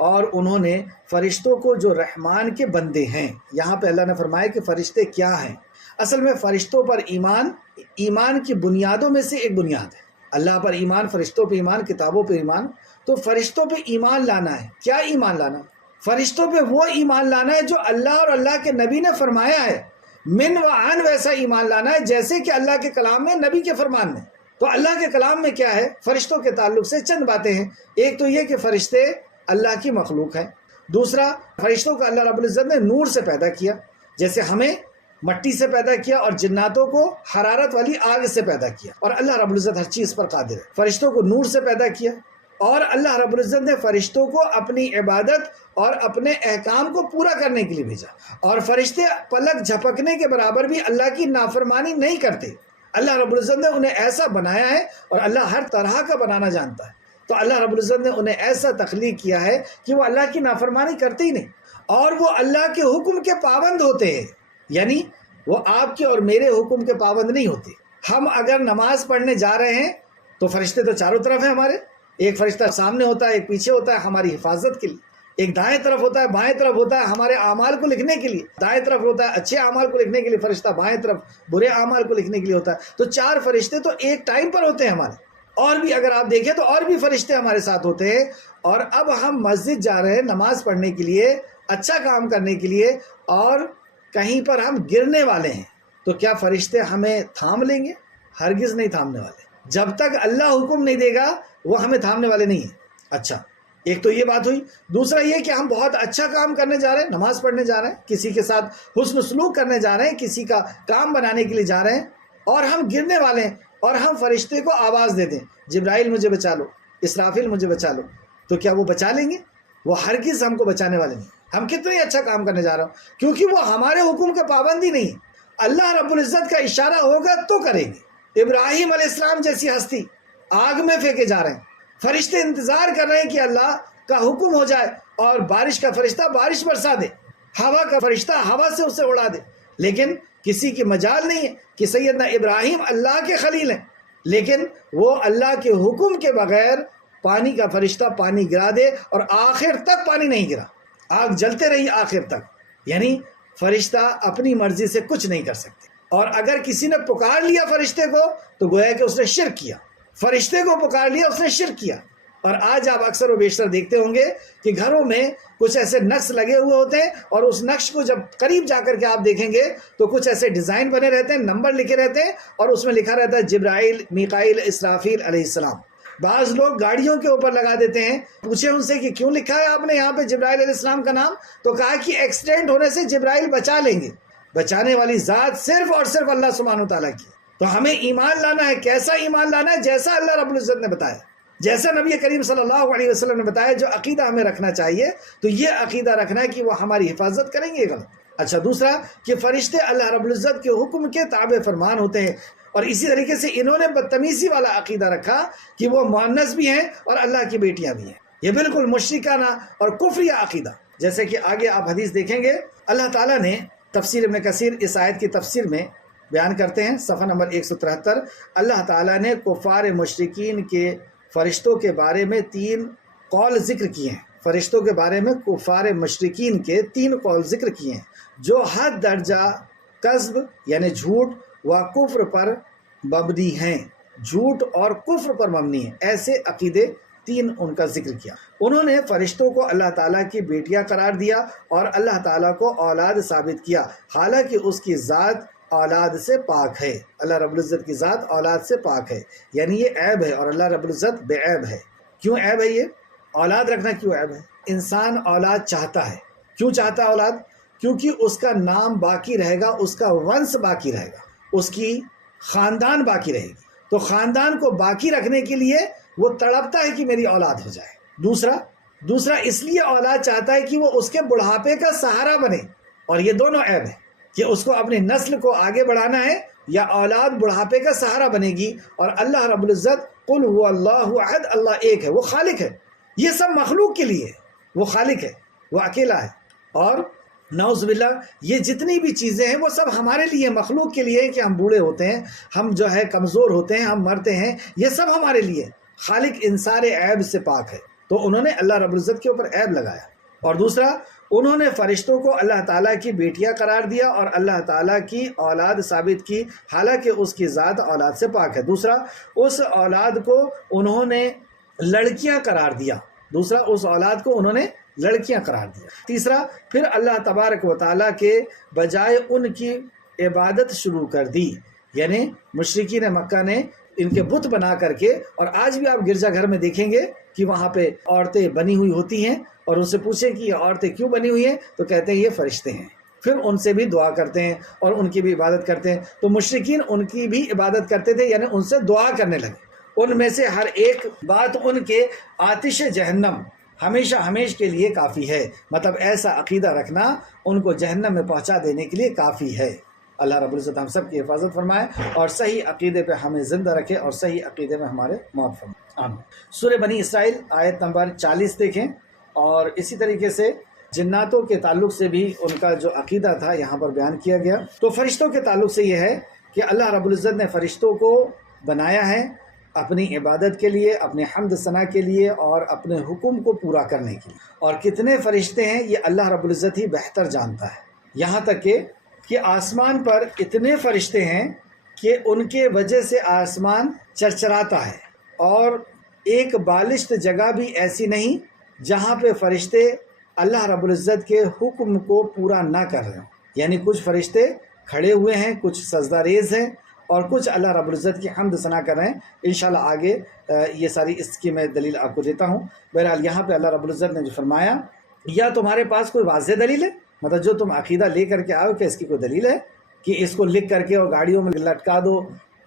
اور انہوں نے فرشتوں کو جو رحمان کے بندے ہیں، یہاں پہ اللہ نے فرمایا کہ فرشتے کیا ہیں۔ اصل میں فرشتوں پر ایمان کی بنیادوں میں سے ایک بنیاد ہے۔ اللہ پر ایمان، فرشتوں پہ ایمان، کتابوں پہ ایمان۔ تو فرشتوں پہ ایمان لانا ہے۔ کیا ایمان لانا؟ فرشتوں پہ وہ ایمان لانا ہے جو اللہ اور اللہ کے نبی نے فرمایا ہے، من و عن ویسا ایمان لانا ہے جیسے کہ اللہ کے کلام میں، نبی کے فرمان میں۔ تو اللہ کے کلام میں کیا ہے فرشتوں کے تعلق سے؟ چند باتیں ہیں۔ ایک تو یہ کہ فرشتے اللہ کی مخلوق ہیں۔ دوسرا، فرشتوں کو اللہ رب العزت نے نور سے پیدا کیا، جیسے ہمیں مٹی سے پیدا کیا اور جناتوں کو حرارت والی آگ سے پیدا کیا، اور اللہ رب العزت ہر چیز پر قادر ہے۔ فرشتوں کو نور سے پیدا کیا، اور اللہ رب العزت نے فرشتوں کو اپنی عبادت اور اپنے احکام کو پورا کرنے کے لیے بھیجا، اور فرشتے پلک جھپکنے کے برابر بھی اللہ کی نافرمانی نہیں کرتے۔ اللہ رب العزت نے انہیں ایسا بنایا ہے، اور اللہ ہر طرح کا بنانا جانتا ہے، تو اللہ رب العزت نے انہیں ایسا تخلیق کیا ہے کہ وہ اللہ کی نافرمانی کرتے ہی نہیں، اور وہ اللہ کے حکم کے پابند ہوتے ہیں۔ یعنی وہ آپ کے اور میرے حکم کے پابند نہیں ہوتے۔ ہم اگر نماز پڑھنے جا رہے ہیں تو فرشتے تو چاروں طرف ہیں ہمارے، ایک فرشتہ سامنے ہوتا ہے، ایک پیچھے ہوتا ہے ہماری حفاظت کے لیے، ایک دائیں طرف ہوتا ہے، بائیں طرف ہوتا ہے ہمارے اعمال کو لکھنے کے لیے، دائیں طرف ہوتا ہے اچھے اعمال کو لکھنے کے لیے فرشتہ، بائیں طرف برے اعمال کو لکھنے کے لیے ہوتا ہے۔ تو چار فرشتے تو ایک ٹائم پر ہوتے ہیں ہمارے، اور بھی اگر آپ دیکھیں تو اور بھی فرشتے ہمارے ساتھ ہوتے ہیں۔ اور اب ہم مسجد جا رہے ہیں نماز پڑھنے کے لیے، اچھا کام کرنے کے لیے، اور کہیں پر ہم گرنے والے ہیں، تو کیا فرشتے ہمیں تھام لیں گے؟ ہرگز نہیں تھامنے والے۔ جب تک اللہ حکم نہیں دے گا وہ ہمیں تھامنے والے نہیں ہیں۔ اچھا، ایک تو یہ بات ہوئی۔ دوسرا یہ کہ ہم بہت اچھا کام کرنے جا رہے ہیں، نماز پڑھنے جا رہے ہیں، کسی کے ساتھ حسن سلوک کرنے جا رہے ہیں، کسی کا کام بنانے کے لیے جا رہے ہیں، اور ہم گرنے والے ہیں، اور ہم فرشتے کو آواز دے دیں جبرائیل مجھے بچا لو، اسرافیل مجھے بچا لو، تو کیا وہ بچا لیں گے؟ وہ ہرگز ہم کو بچانے والے نہیں۔ ہم کتنے اچھا کام کرنے جا رہے ہوں، کیونکہ وہ ہمارے حکم کے پابند ہی نہیں ہے۔ اللہ رب العزت کا اشارہ ہوگا تو کریں گے۔ ابراہیم علیہ السلام جیسی ہستی آگ میں پھینکے جا رہے ہیں، فرشتے انتظار کر رہے ہیں کہ اللہ کا حکم ہو جائے اور بارش کا فرشتہ بارش برسا دے، ہوا کا فرشتہ ہوا سے اسے اڑا دے، لیکن کسی کی مجال نہیں ہے کہ سیدنا ابراہیم اللہ کے خلیل ہیں، لیکن وہ اللہ کے حکم کے بغیر پانی کا فرشتہ پانی گرا دے، اور آخر تک پانی نہیں گرا، آگ جلتے رہی آخر تک۔ یعنی فرشتہ اپنی مرضی سے کچھ نہیں کر سکتے، اور اگر کسی نے پکار لیا فرشتے کو تو گویا کہ اس نے شرک کیا، فرشتے کو پکار لیا اس نے شرک کیا۔ اور آج آپ اکثر و بیشتر دیکھتے ہوں گے کہ گھروں میں کچھ ایسے نقش لگے ہوئے ہوتے ہیں، اور اس نقش کو جب قریب جا کر کے آپ دیکھیں گے تو کچھ ایسے ڈیزائن بنے رہتے ہیں، نمبر لکھے رہتے ہیں، اور اس میں لکھا رہتا ہے جبرائیل، میکائیل، اسرافیل علیہ السلام۔ بعض لوگ گاڑیوں کے اوپر لگا دیتے ہیں۔ پوچھے ان سے کہ کیوں لکھا ہے آپ نے یہاں پہ جبرائیل علیہ السلام کا نام؟ تو کہا کہ ایکسیڈنٹ ہونے سے جبرائیل بچا لیں گے۔ بچانے والی ذات صرف اور صرف اللہ سبحانہ وتعالیٰ کی۔ تو ہمیں ایمان لانا ہے، کیسا ایمان لانا ہے؟ جیسا اللہ رب العزت نے بتایا، جیسا نبی کریم صلی اللہ علیہ وسلم نے بتایا۔ جو عقیدہ ہمیں رکھنا چاہیے تو یہ عقیدہ رکھنا ہے کہ وہ ہماری حفاظت کریں گے، غلط۔ اچھا، دوسرا کہ فرشتے اللہ رب العزت کے حکم کے تابع فرمان ہوتے ہیں، اور اسی طریقے سے انہوں نے بدتمیزی والا عقیدہ رکھا کہ وہ مؤنث بھی ہیں اور اللہ کی بیٹیاں بھی ہیں۔ یہ بالکل مشرکانہ اور کفریہ عقیدہ، جیسے کہ آگے آپ حدیث دیکھیں گے۔ اللہ تعالیٰ نے تفسیر ابن کثیر اس آیت کی تفسیر میں بیان کرتے ہیں، صفحہ نمبر 173، اللہ تعالیٰ نے کفار مشرکین کے فرشتوں کے بارے میں 3 قول ذکر کیے ہیں۔ فرشتوں کے بارے میں کفار مشرکین کے 3 قول ذکر کیے ہیں، جو حد درجہ کذب یعنی جھوٹ و کفر پر مبنی ہیں، جھوٹ اور کفر پر مبنی ہیں۔ ایسے عقیدے 3 ان کا ذکر کیا۔ انہوں نے فرشتوں کو اللہ تعالیٰ کی بیٹیاں قرار دیا اور اللہ تعالیٰ کو اولاد ثابت کیا، حالانکہ اس کی ذات اولاد سے پاک ہے۔ اللہ رب العزت کی ذات اولاد سے پاک ہے، یعنی یہ عیب ہے، اور اللہ رب العزت بے عیب ہے۔ کیوں عیب ہے؟ یہ اولاد رکھنا کیوں عیب ہے؟ انسان اولاد چاہتا ہے۔ کیوں چاہتا ہے اولاد؟ کیونکہ اس کا نام باقی رہے گا، اس کا ونس باقی رہے گا، اس کی خاندان باقی رہے گی۔ تو خاندان کو باقی رکھنے کے لیے وہ تڑپتا ہے کہ میری اولاد ہو جائے۔ دوسرا اس لیے اولاد چاہتا ہے کہ وہ اس کے بڑھاپے کا سہارا بنے، اور یہ دونوں عیب ہے کہ اس کو اپنی نسل کو آگے بڑھانا ہے، یا اولاد بڑھاپے کا سہارا بنے گی۔ اور اللہ رب العزت قل هو اللہ احد، اللہ ایک ہے، وہ خالق ہے، یہ سب مخلوق کے لیے ہے، وہ خالق ہے، وہ اکیلا ہے۔ اور نعوذ باللہ یہ جتنی بھی چیزیں ہیں وہ سب ہمارے لیے، مخلوق کے لیے، کہ ہم بوڑھے ہوتے ہیں، ہم جو ہے کمزور ہوتے ہیں، ہم مرتے ہیں، یہ سب ہمارے لیے۔ خالق ان سارے عیب سے پاک ہے، تو انہوں نے اللہ رب العزت کے اوپر عیب لگایا۔ اور دوسرا، انہوں نے فرشتوں کو اللہ تعالیٰ کی بیٹیاں قرار دیا اور اللہ تعالیٰ کی اولاد ثابت کی، حالانکہ اس کی ذات اولاد سے پاک ہے۔ دوسرا، اس اولاد کو انہوں نے لڑکیاں قرار دیا، اس اولاد کو انہوں نے لڑکیاں قرار دیا۔ تیسرا، پھر اللہ تبارک و تعالیٰ کے بجائے ان کی عبادت شروع کر دی، یعنی مشرکین مکہ نے ان کے بت بنا کر کے، اور آج بھی آپ گرجا گھر میں دیکھیں گے کہ وہاں پہ عورتیں بنی ہوئی ہوتی ہیں، اور ان سے پوچھیں کہ یہ عورتیں کیوں بنی ہوئی ہیں، تو کہتے ہیں یہ فرشتے ہیں۔ پھر ان سے بھی دعا کرتے ہیں اور ان کی بھی عبادت کرتے ہیں۔ تو مشرکین ان کی بھی عبادت کرتے تھے، یعنی ان سے دعا کرنے لگے۔ ان میں سے ہر ایک بات ان کے آتش جہنم ہمیشہ ہمیش کے لیے کافی ہے، مطلب ایسا عقیدہ رکھنا ان کو جہنم میں پہنچا دینے کے لیے کافی ہے۔ اللہ رب العزت ہم سب کی حفاظت فرمائے اور صحیح عقیدے پہ ہمیں زندہ رکھے اور صحیح عقیدے میں ہمارے موت فرمائے، آمین۔ سورہ بنی اسرائیل آیت نمبر 40 دیکھیں، اور اسی طریقے سے جناتوں کے تعلق سے بھی ان کا جو عقیدہ تھا یہاں پر بیان کیا گیا۔ تو فرشتوں کے تعلق سے یہ ہے کہ اللہ رب العزت نے فرشتوں کو بنایا ہے اپنی عبادت کے لیے، اپنے حمد ثنا کے لیے اور اپنے حکم کو پورا کرنے کے لیے۔ اور کتنے فرشتے ہیں یہ اللہ رب العزت ہی بہتر جانتا ہے۔ یہاں تک کہ آسمان پر اتنے فرشتے ہیں کہ ان کے وجہ سے آسمان چرچراتا ہے، اور ایک بالشت جگہ بھی ایسی نہیں جہاں پہ فرشتے اللہ رب العزت کے حکم کو پورا نہ کر رہے ہوں۔ یعنی کچھ فرشتے کھڑے ہوئے ہیں، کچھ سجدہ ریز ہیں، اور کچھ اللہ رب العزت کی حمد ثنا کر رہے ہیں۔ انشاءاللہ آگے یہ ساری اس کی میں دلیل آپ کو دیتا ہوں۔ بہرحال یہاں پہ اللہ رب العزت نے جو فرمایا، یا تمہارے پاس کوئی واضح دلیل ہے، مطلب جو تم عقیدہ لے کر کے آؤ، کہ اس کی کوئی دلیل ہے کہ اس کو لکھ کر کے اور گاڑیوں میں لٹکا دو،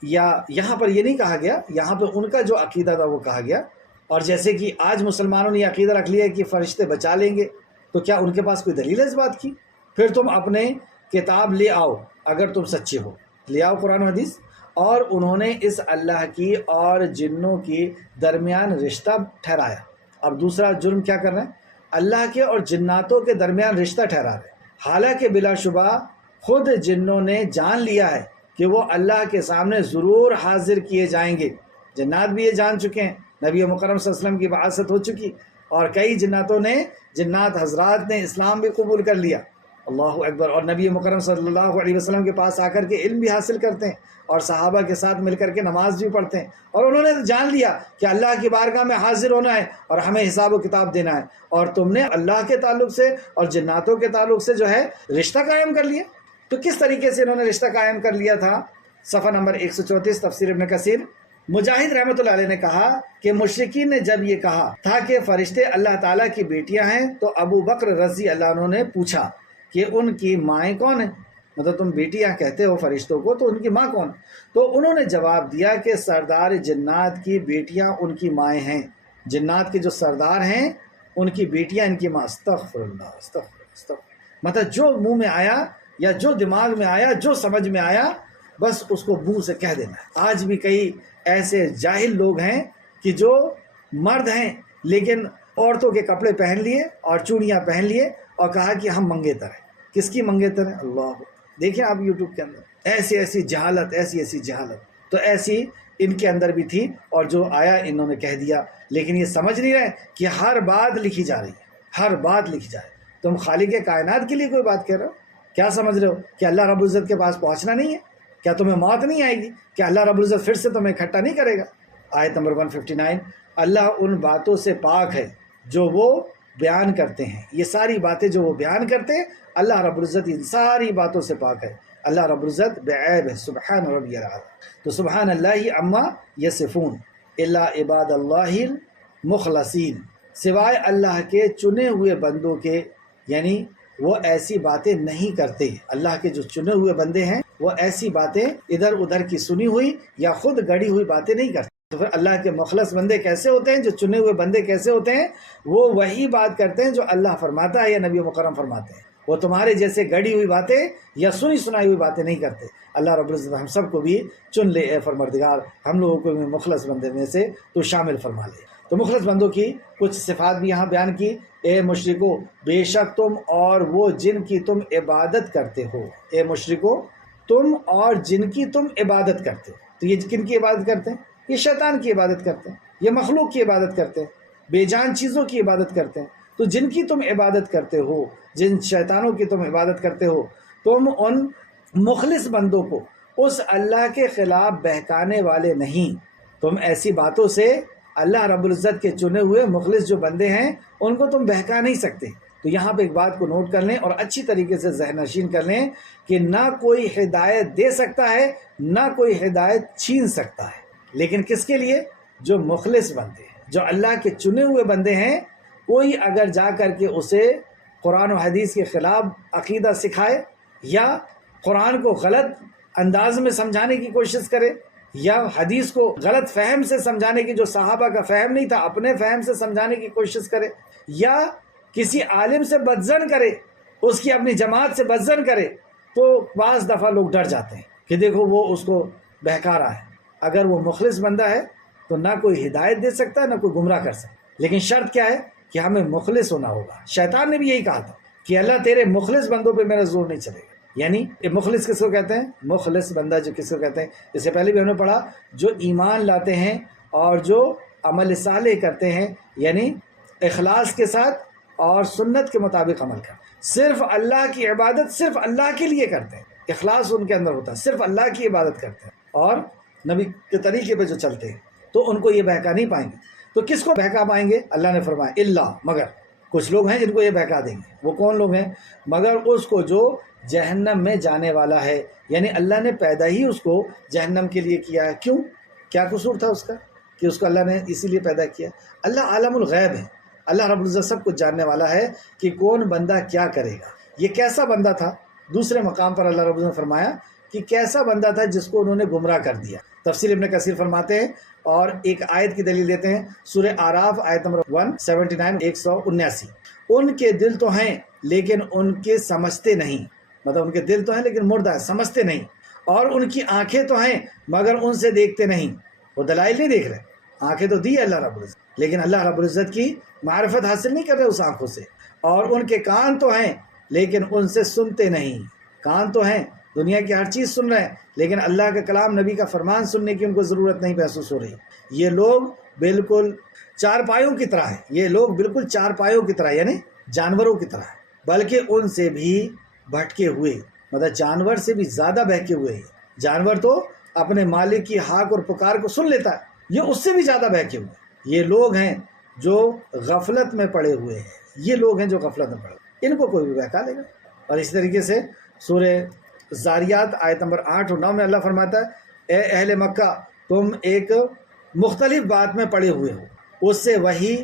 یا یہاں پر یہ نہیں کہا گیا، یہاں پہ ان کا جو عقیدہ تھا وہ کہا گیا۔ اور جیسے کہ آج مسلمانوں نے یہ عقیدہ رکھ لیا ہے کہ فرشتے بچا لیں گے، تو کیا ان کے پاس کوئی دلیل ہے اس بات کی؟ پھر تم اپنے کتاب لے آؤ، اگر تم سچے ہو لے آؤ قرآن و حدیث۔ اور انہوں نے اس اللہ کی اور جنوں کی درمیان رشتہ ٹھہرایا۔ اب دوسرا جرم کیا کر رہے ہیں؟ اللہ کے اور جناتوں کے درمیان رشتہ ٹھہرا رہے ہیں، حالانکہ بلا شبہ خود جنوں نے جان لیا ہے کہ وہ اللہ کے سامنے ضرور حاضر کیے جائیں گے۔ جنات بھی یہ جان چکے ہیں، نبی مکرم صلی اللہ علیہ وسلم کی بعثت ہو چکی، اور کئی جنات حضرات نے اسلام بھی قبول کر لیا، اللہ اکبر، اور نبی مکرم صلی اللہ علیہ وسلم کے پاس آ کر کے علم بھی حاصل کرتے ہیں، اور صحابہ کے ساتھ مل کر کے نماز بھی پڑھتے ہیں، اور انہوں نے جان لیا کہ اللہ کی بارگاہ میں حاضر ہونا ہے اور ہمیں حساب و کتاب دینا ہے، اور تم نے اللہ کے تعلق سے اور جناتوں کے تعلق سے جو ہے رشتہ قائم کر لیا۔ تو کس طریقے سے انہوں نے رشتہ قائم کر لیا تھا؟ صفحہ نمبر 134 تفسیر ابن کثیر، مجاہد رحمۃ اللہ علیہ نے کہا کہ مشرکین نے جب یہ کہا تھا کہ فرشتے اللہ تعالیٰ کی بیٹیاں ہیں، تو ابو بکر رضی اللہ عنہ نے پوچھا کہ ان کی مائیں کون ہیں؟ مطلب تم بیٹیاں کہتے ہو فرشتوں کو، تو ان کی ماں کون؟ تو انہوں نے جواب دیا کہ سردار جنات کی بیٹیاں ان کی مائیں ہیں، جنات کے جو سردار ہیں ان کی بیٹیاں ان کی ماں۔ استغفر اللہ، استغفر۔ مطلب جو منہ میں آیا یا جو دماغ میں آیا، جو سمجھ میں آیا، بس اس کو منہ سے کہہ دینا ہے۔ آج بھی کئی ایسے جاہل لوگ ہیں کہ جو مرد ہیں لیکن عورتوں کے کپڑے پہن لیے اور چوڑیاں پہن لیے اور کہا کہ ہم منگیتر ہیں۔ کس کی منگیتر ہیں؟ اللہ، دیکھیں آپ یوٹیوب کے اندر ایسی جہالت، ایسی جہالت تو ایسی ان کے اندر بھی تھی، اور جو آیا انہوں نے کہہ دیا، لیکن یہ سمجھ نہیں رہے کہ ہر بات لکھی جا رہی ہے، ہر بات لکھی جا رہی ہے۔ تم خالق کائنات کے لیے کوئی بات کہہ رہے ہو؟ کیا سمجھ رہے ہو کہ اللہ رب العزت کے پاس پہنچنا نہیں ہے؟ کیا تمہیں موت نہیں آئے گی؟ کیا اللہ رب العزت پھر سے تمہیں اکٹھا نہیں کرے گا؟ آیت نمبر 159، اللہ ان باتوں سے پاک ہے جو وہ بیان کرتے ہیں۔ یہ ساری باتیں جو وہ بیان کرتے ہیں، اللہ رب العزت ان ساری باتوں سے پاک ہے۔ اللہ رب العزت بے عیب ہے، سبحان ربی الاعلی۔ تو سبحان اللہ عما یصفون الا عباد اللہ المخلصین، سوائے اللہ کے چنے ہوئے بندوں کے، یعنی وہ ایسی باتیں نہیں کرتے۔ اللہ کے جو چنے ہوئے بندے ہیں وہ ایسی باتیں ادھر ادھر کی سنی ہوئی یا خود گڑی ہوئی باتیں نہیں کرتے۔ تو پھر اللہ کے مخلص بندے کیسے ہوتے ہیں؟ جو چنے ہوئے بندے کیسے ہوتے ہیں؟ وہ وہی بات کرتے ہیں جو اللہ فرماتا ہے یا نبی مکرم فرماتے ہیں۔ وہ تمہارے جیسے گڑی ہوئی باتیں یا سنی سنائی ہوئی باتیں نہیں کرتے۔ اللہ رب العزت ہم سب کو بھی چن لے، اے پروردگار، ہم لوگوں کو بھی مخلص بندے میں سے تو شامل فرما لے۔ تو مخلص بندوں کی کچھ صفات بھی یہاں بیان کی. اے مشرکو بے شک تم اور وہ جن کی تم عبادت کرتے ہو. اے مشرکو تم اور جن کی تم عبادت کرتے ہو. تو یہ کن کی عبادت کرتے ہیں؟ یہ شیطان کی عبادت کرتے ہیں، یہ مخلوق کی عبادت کرتے ہیں، بے جان چیزوں کی عبادت کرتے ہیں. تو جن کی تم عبادت کرتے ہو، جن شیطانوں کی تم عبادت کرتے ہو، تم ان مخلص بندوں کو اس اللہ کے خلاف بہکانے والے نہیں. تم ایسی باتوں سے اللہ رب العزت کے چنے ہوئے مخلص جو بندے ہیں ان کو تم بہکا نہیں سکتے. تو یہاں پہ ایک بات کو نوٹ کر لیں اور اچھی طریقے سے ذہن نشین کر لیں کہ نہ کوئی ہدایت دے سکتا ہے نہ کوئی ہدایت چھین سکتا ہے، لیکن کس کے لیے؟ جو مخلص بندے ہیں، جو اللہ کے چنے ہوئے بندے ہیں. کوئی اگر جا کر کے اسے قرآن و حدیث کے خلاف عقیدہ سکھائے یا قرآن کو غلط انداز میں سمجھانے کی کوشش کرے یا حدیث کو غلط فہم سے سمجھانے کی، جو صحابہ کا فہم نہیں تھا اپنے فہم سے سمجھانے کی کوشش کرے، یا کسی عالم سے بدظن کرے، اس کی اپنی جماعت سے بدظن کرے، تو بعض دفعہ لوگ ڈر جاتے ہیں کہ دیکھو وہ اس کو بہکا رہا ہے. اگر وہ مخلص بندہ ہے تو نہ کوئی ہدایت دے سکتا ہے نہ کوئی گمراہ کر سکتا. لیکن شرط کیا ہے کہ ہمیں مخلص ہونا ہوگا. شیطان نے بھی یہی کہا تھا کہ اللہ تیرے مخلص بندوں پہ میرا زور نہیں چلے گا. یعنی مخلص کس کو کہتے ہیں؟ مخلص بندہ جو کس کو کہتے ہیں؟ اس سے پہلے بھی ہم نے پڑھا جو ایمان لاتے ہیں اور جو عمل صالح کرتے ہیں، یعنی اخلاص کے ساتھ اور سنت کے مطابق عمل کرتے ہیں. صرف اللہ کی عبادت صرف اللہ کے لیے کرتے ہیں، اخلاص ان کے اندر ہوتا ہے، صرف اللہ کی عبادت کرتے ہیں اور نبی کے طریقے پہ جو چلتے ہیں، تو ان کو یہ بہکا نہیں پائیں گے. تو کس کو بہکا پائیں گے؟ اللہ نے فرمایا اللہ، مگر کچھ لوگ ہیں جن کو یہ بہکا دیں گے. وہ کون لوگ ہیں؟ مگر اس کو جو جہنم میں جانے والا ہے. یعنی اللہ نے پیدا ہی اس کو جہنم کے لیے کیا ہے. کیوں؟ کیا قصور تھا اس کا کہ اس کو اللہ نے اسی لیے پیدا کیا؟ اللہ عالم الغیب ہے، اللہ رب العزت سب کچھ جاننے والا ہے کہ کون بندہ کیا کرے گا. یہ کیسا بندہ تھا؟ دوسرے مقام پر اللہ رب العزت نے فرمایا کہ کیسا بندہ تھا جس کو انہوں نے گمراہ کر دیا. تفسیر ابن کثیر فرماتے ہیں اور ایک آیت کی دلیل دیتے ہیں، سورہ اعراف آیت نمبر 179 179. ان کے دل تو ہیں لیکن ان کے سمجھتے نہیں. مطلب ان کے دل تو ہیں لیکن مردہ ہے، سمجھتے نہیں. اور ان کی آنکھیں تو ہیں مگر ان سے دیکھتے نہیں. وہ دلائل نہیں دیکھ رہے. آنکھیں تو دی ہے اللہ رب العزت، لیکن اللہ رب العزت کی معرفت حاصل نہیں کر رہے اس آنکھوں سے. اور ان کے کان تو ہیں لیکن ان سے سنتے نہیں. کان تو ہیں، دنیا کی ہر چیز سن رہے ہیں، لیکن اللہ کا کلام، نبی کا فرمان سننے کی ان کو ضرورت نہیں محسوس ہو رہی. یہ لوگ بالکل چارپائیوں کی طرح ہیں. یہ لوگ بالکل چارپائیوں کی طرح، یعنی جانوروں کی طرح ہیں، بلکہ ان سے بھی بھٹکے ہوئے. مطلب جانور سے بھی زیادہ بہکے ہوئے ہیں. جانور تو اپنے مالک کی ہاک اور پکار کو سن لیتا ہے، یہ اس سے بھی زیادہ بہکے ہوئے. یہ لوگ ہیں جو غفلت میں پڑے ہوئے ہیں. یہ لوگ ہیں جو غفلت میں پڑے ہوئے، ان کو کوئی بھی بہکا لے گا. اور اس طریقے سے سورہ زاریات آیت نمبر 8 اور 9 میں اللہ فرماتا ہے، اے اہل مکہ تم ایک مختلف بات میں پڑے ہوئے ہو، اس سے وہی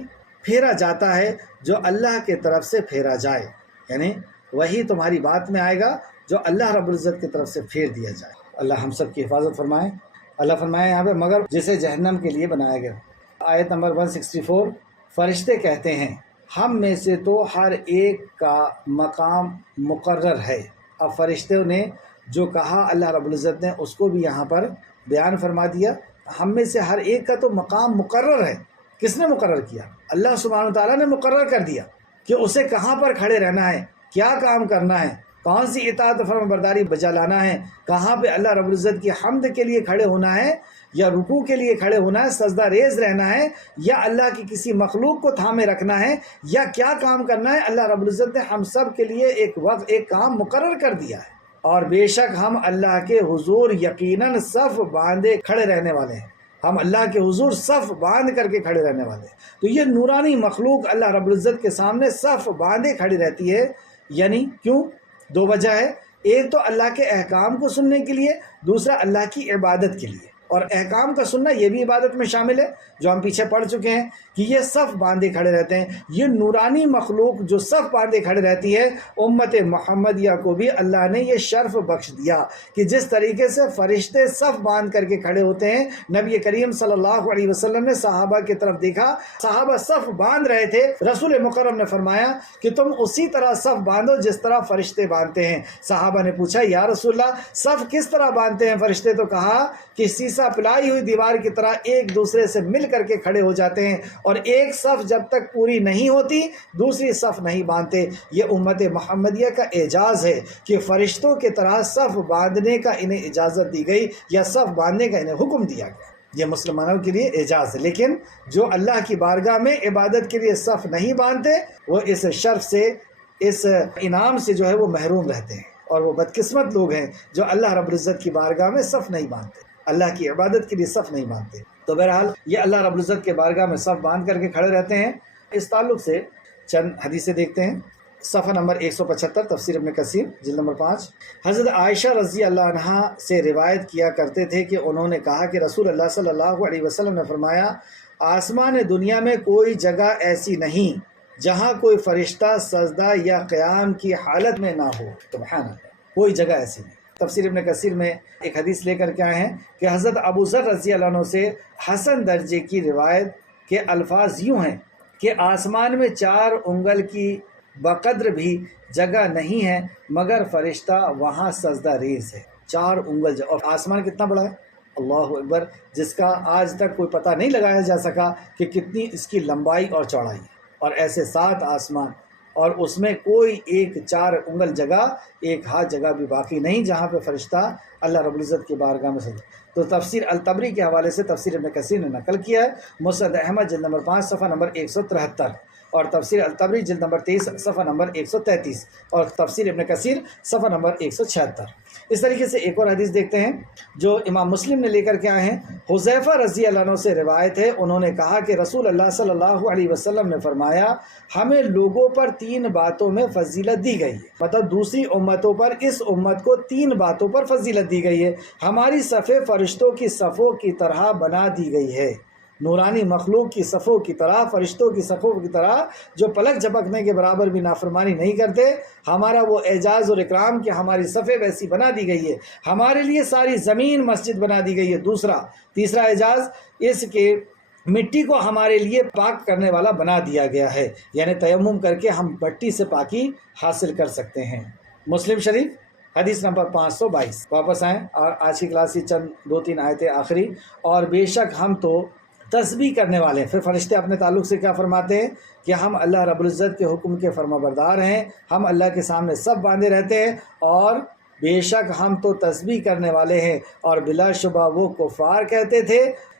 پھیرا جاتا ہے جو اللہ کے طرف سے پھیرا جائے. یعنی وہی تمہاری بات میں آئے گا جو اللہ رب العزت کی طرف سے پھیر دیا جائے. اللہ ہم سب کی حفاظت فرمائے. اللہ فرمائے یہاں پہ مگر جسے جہنم کے لیے بنایا گیا. آیت نمبر 164، فرشتے کہتے ہیں ہم میں سے تو ہر ایک کا مقام مقرر ہے. اب فرشتوں نے جو کہا اللہ رب العزت نے اس کو بھی یہاں پر بیان فرما دیا. ہم میں سے ہر ایک کا تو مقام مقرر ہے. کس نے مقرر کیا؟ اللہ سبحانہ و تعالیٰ نے مقرر کر دیا کہ اسے کہاں پر کھڑے رہنا ہے، کیا کام کرنا ہے، کون سی اطاعت و فرما برداری بجا لانا ہے، کہاں پہ اللہ رب العزت کی حمد کے لیے کھڑے ہونا ہے یا رکوع کے لیے کھڑے ہونا ہے، سجدہ ریز رہنا ہے یا اللہ کی کسی مخلوق کو تھامے رکھنا ہے، یا کیا کام کرنا ہے. اللہ رب العزت نے ہم سب کے لیے ایک وقت ایک کام مقرر کر دیا ہے. اور بے شک ہم اللہ کے حضور یقیناً صف باندھے کھڑے رہنے والے ہیں. ہم اللہ کے حضور صف باندھ کر کے کھڑے رہنے والے ہیں. تو یہ نورانی مخلوق اللہ رب العزت کے سامنے صف باندھے کھڑی رہتی ہے. یعنی کیوں؟ دو وجہ ہے. ایک تو اللہ کے احکام کو سننے کے لیے، دوسرا اللہ کی عبادت کے لیے. اور احکام کا سننا یہ بھی عبادت میں شامل ہے، جو ہم پیچھے پڑھ چکے ہیں کہ یہ صف باندھے کھڑے رہتے ہیں. یہ نورانی مخلوق جو صف باندھے کھڑے رہتی ہے، امت محمدیہ کو بھی اللہ نے یہ شرف بخش دیا کہ جس طریقے سے فرشتے صف باندھ کر کے کھڑے ہوتے ہیں، نبی کریم صلی اللہ علیہ وسلم نے صحابہ کی طرف دیکھا، صحابہ صف باندھ رہے تھے، رسول مکرم نے فرمایا کہ تم اسی طرح صف باندھو جس طرح فرشتے باندھتے ہیں. صحابہ نے پوچھا یا رسول اللہ صف کس طرح باندھتے ہیں فرشتے؟ تو کہا کہ سیسا ہمیشہ پلائی ہوئی دیوار کی طرح ایک دوسرے سے مل کر کے کھڑے ہو جاتے ہیں، اور ایک صف جب تک پوری نہیں ہوتی دوسری صف نہیں باندھتے۔ یہ امت محمدیہ کا اعجاز ہے کہ فرشتوں کی طرح صف باندھنے کا انہیں اجازت دی گئی، یا صف باندھنے کا انہیں حکم دیا گیا۔ یہ مسلمانوں کے لیے اعجاز ہے، لیکن جو اللہ کی بارگاہ میں عبادت کے لیے صف نہیں باندھتے وہ اس شرف سے، اس انعام سے جو ہے وہ محروم رہتے ہیں، اور وہ بدقسمت لوگ ہیں جو اللہ رب العزت کی بارگاہ میں صف نہیں باندھتے، اللہ کی عبادت کے لیے صف نہیں باندھتے۔ تو بہرحال یہ اللہ رب العزت کے بارگاہ میں صف باندھ کر کے کھڑے رہتے ہیں۔ اس تعلق سے چند حدیثیں دیکھتے ہیں۔ صفحہ نمبر 175 تفسیر ابن کثیر جلد نمبر 5۔ حضرت عائشہ رضی اللہ عنہا سے روایت کیا کرتے تھے کہ انہوں نے کہا کہ رسول اللہ صلی اللہ علیہ وسلم نے فرمایا، آسمان دنیا میں کوئی جگہ ایسی نہیں جہاں کوئی فرشتہ سجدہ یا قیام کی حالت میں نہ ہو۔ سبحان اللہ، کوئی جگہ ایسی نہیں۔ تفسیر ابن کثیر میں ایک حدیث لے کر کے آئے ہیں کہ حضرت ابو ذر رضی اللہ عنہ سے حسن درجے کی روایت کے الفاظ یوں ہیں کہ آسمان میں 4 انگل کی بقدر بھی جگہ نہیں ہے مگر فرشتہ وہاں سجدہ ریز ہے۔ 4 انگل، اور آسمان کتنا بڑا ہے، اللہ اکبر، جس کا آج تک کوئی پتہ نہیں لگایا جا سکا کہ کتنی اس کی لمبائی اور چوڑائی ہے، اور ایسے 7 آسمان، اور اس میں کوئی ایک 4 انگل جگہ، ایک ہاتھ جگہ بھی باقی نہیں جہاں پہ فرشتہ اللہ رب العزت کی بارگاہ میں سجدہ۔ تو تفسیر الطبری کے حوالے سے تفسیر ابن کثیر نے نقل کیا ہے، مسند احمد جلد نمبر 5 صفحہ نمبر 173، اور تفسیر الطبری جلد نمبر 23 صفحہ نمبر 133، اور تفسیر ابن کثیر صفحہ نمبر 176۔ اس طریقے سے ایک اور حدیث دیکھتے ہیں جو امام مسلم نے لے کر کے آئے ہیں۔ حذیفہ رضی اللہ عنہ سے روایت ہے، انہوں نے کہا کہ رسول اللہ صلی اللہ علیہ وسلم نے فرمایا، ہمیں لوگوں پر 3 باتوں میں فضیلت دی گئی ہے، مطلب دوسری امتوں پر اس امت کو 3 باتوں پر فضیلت دی گئی ہے۔ ہماری صفیں فرشتوں کی صفوں کی طرح بنا دی گئی ہے، نورانی مخلوق کی صفوں کی طرح، فرشتوں کی صفوں کی طرح، جو پلک جھپکنے کے برابر بھی نافرمانی نہیں کرتے۔ ہمارا وہ اعزاز اور اکرام کہ ہماری صفیں ویسی بنا دی گئی ہے، ہمارے لیے ساری زمین مسجد بنا دی گئی ہے۔ تیسرا اعزاز اس کے مٹی کو ہمارے لیے پاک کرنے والا بنا دیا گیا ہے، یعنی تیمم کر کے ہم مٹی سے پاکی حاصل کر سکتے ہیں۔ مسلم شریف حدیث نمبر 522۔ واپس آئیں اور آج کی کلاس کی چند 2-3 آیتیں آخری۔ اور بے شک ہم تو تسبیح کرنے والے ہیں۔ پھر فرشتے اپنے تعلق سے کیا فرماتے ہیں کہ ہم اللہ رب العزت کے حکم کے فرما بردار ہیں، ہم اللہ کے سامنے سب باندھے رہتے ہیں، اور بے شک ہم تو تسبیح کرنے والے ہیں، اور بلا شبہ وہ کفار کہتے تھے۔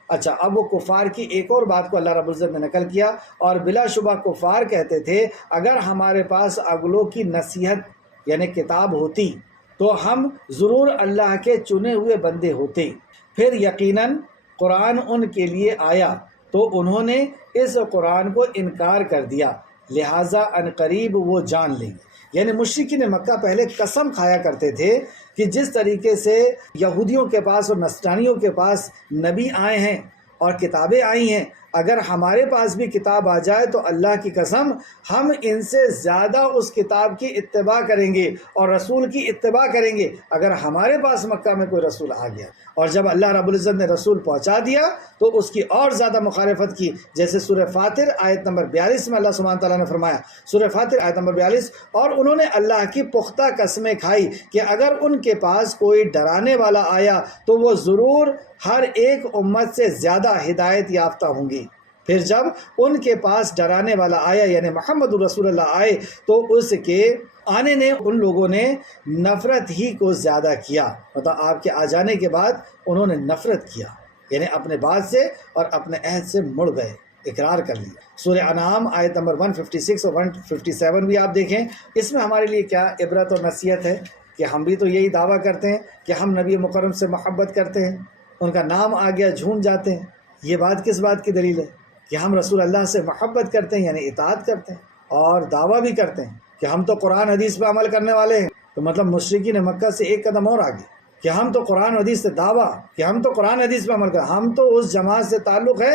اچھا، اب وہ کفار کی ایک اور بات کو اللہ رب العزت نے نقل کیا، اور بلا شبہ کفار کہتے تھے اگر ہمارے پاس اگلوں کی نصیحت یعنی کتاب ہوتی تو ہم ضرور اللہ کے چنے ہوئے بندے ہوتے، پھر یقیناً قرآن ان کے لیے آیا تو انہوں نے اس قرآن کو انکار کر دیا، لہٰذا عنقریب وہ جان لیں گے۔ یعنی مشرکین مکہ پہلے قسم کھایا کرتے تھے کہ جس طریقے سے یہودیوں کے پاس اور نصرانیوں کے پاس نبی آئے ہیں اور کتابیں آئی ہیں، اگر ہمارے پاس بھی کتاب آ جائے تو اللہ کی قسم ہم ان سے زیادہ اس کتاب کی اتباع کریں گے اور رسول کی اتباع کریں گے اگر ہمارے پاس مکہ میں کوئی رسول آ گیا۔ اور جب اللہ رب العزت نے رسول پہنچا دیا تو اس کی اور زیادہ مخالفت کی، جیسے سورہ فاطر آیت نمبر 42 میں اللہ سبحانہ تعالیٰ نے فرمایا، سورہ فاطر آیت نمبر 42، اور انہوں نے اللہ کی پختہ قسمیں کھائی کہ اگر ان کے پاس کوئی ڈرانے والا آیا تو وہ ضرور ہر ایک امت سے زیادہ ہدایت یافتہ ہوں گی۔ پھر جب ان کے پاس ڈرانے والا آیا یعنی محمد رسول اللہ آئے تو اس کے آنے نے ان لوگوں نے نفرت ہی کو زیادہ کیا، مطلب آپ کے آ جانے کے بعد انہوں نے نفرت کیا، یعنی اپنے بات سے اور اپنے عہد سے مڑ گئے، اقرار کر لیا۔ سورہ انعام آیت نمبر 156 اور 157 بھی آپ دیکھیں، اس میں ہمارے لیے کیا عبرت اور نصیحت ہے کہ ہم بھی تو یہی دعویٰ کرتے ہیں کہ ہم نبی مکرم سے محبت کرتے ہیں، ان کا نام آ گیا جھوم جاتے ہیں۔ یہ بات کس بات کی دلیل ہے کہ ہم رسول اللہ سے محبت کرتے ہیں یعنی اطاعت کرتے ہیں اور دعویٰ بھی کرتے ہیں کہ ہم تو قرآن حدیث پہ عمل کرنے والے ہیں، تو مطلب مشرکین مکہ سے ایک قدم اور آگے کہ ہم تو قرآن حدیث سے دعویٰ کہ ہم تو قرآن حدیث پہ عمل کرتے ہیں، ہم تو اس جماعت سے تعلق ہے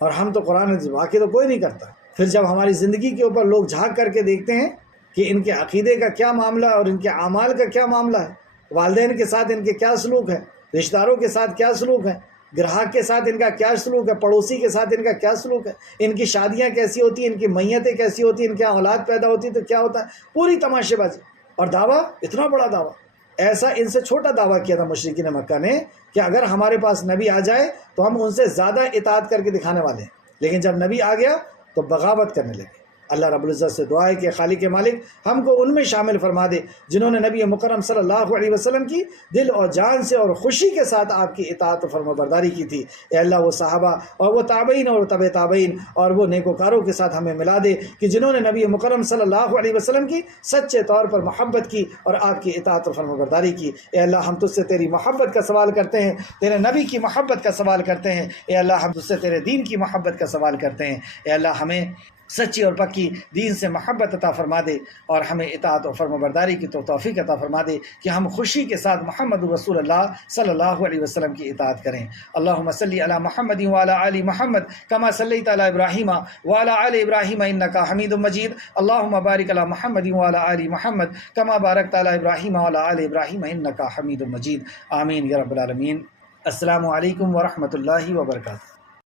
اور ہم تو قرآن حدیث، باقی تو کوئی نہیں کرتا۔ پھر جب ہماری زندگی کے اوپر لوگ جھانک کر کے دیکھتے ہیں کہ ان کے عقیدے کا کیا معاملہ ہے اور ان کے اعمال کا کیا معاملہ ہے، والدین کے ساتھ ان کے کیا سلوک ہے، رشتہ داروں کے ساتھ کیا سلوک ہے، گراہک کے ساتھ ان کا کیا سلوک ہے، پڑوسی کے ساتھ ان کا کیا سلوک ہے، ان کی شادیاں کیسی ہوتی ہیں، ان کی میتیں کیسی ہوتی ہیں، ان کے اولاد پیدا ہوتی ہے تو کیا ہوتا ہے، پوری تماشے بازی اور دعویٰ، اتنا بڑا دعویٰ ایسا ان سے چھوٹا دعویٰ کیا تھا مشرکین مکہ نے کہ اگر ہمارے پاس نبی آ جائے تو ہم ان سے زیادہ اطاعت کر کے دکھانے والے ہیں، لیکن جب نبی آ گیا تو بغاوت کرنے لگے۔ اللہ رب العزت سے دعا ہے کہ خالق مالک ہم کو ان میں شامل فرما دے جنہوں نے نبی مکرم صلی اللہ علیہ وسلم کی دل اور جان سے اور خوشی کے ساتھ آپ کی اطاعت و فرما برداری کی تھی۔ اے اللہ وہ صحابہ اور وہ تابعین اور تبع تابعین اور وہ نیکوکاروں کے ساتھ ہمیں ملا دے کہ جنہوں نے نبی مکرم صلی اللہ علیہ وسلم کی سچے طور پر محبت کی اور آپ کی اطاعت و فرما برداری کی۔ اے اللہ ہم تجھ سے تیری محبت کا سوال کرتے ہیں، تیرے نبی کی محبت کا سوال کرتے ہیں۔ اے اللہ ہم تجھ سے تیرے دین کی محبت کا سوال کرتے ہیں۔ اے اللہ ہمیں سچی اور پکی دین سے محبت عطا فرما دے اور ہمیں اطاعت و فرما برداری کی توفیق عطا فرما دے کہ ہم خوشی کے ساتھ محمد رسول اللہ صلی اللہ علیہ وسلم کی اطاعت کریں۔ اللہم صلی علی محمد وعلی آل محمد کما صلیت علی ابراہیم وعلی آل ابراہیم انک حمید مجید۔ اللہم بارک علی محمد وعلی آل محمد کما بارکت علی ابراہیم وعلی آل ابراہیم انک حمید مجید۔ آمین یا رب العالمین۔ السلام علیکم ورحمۃ اللہ وبرکاتہ۔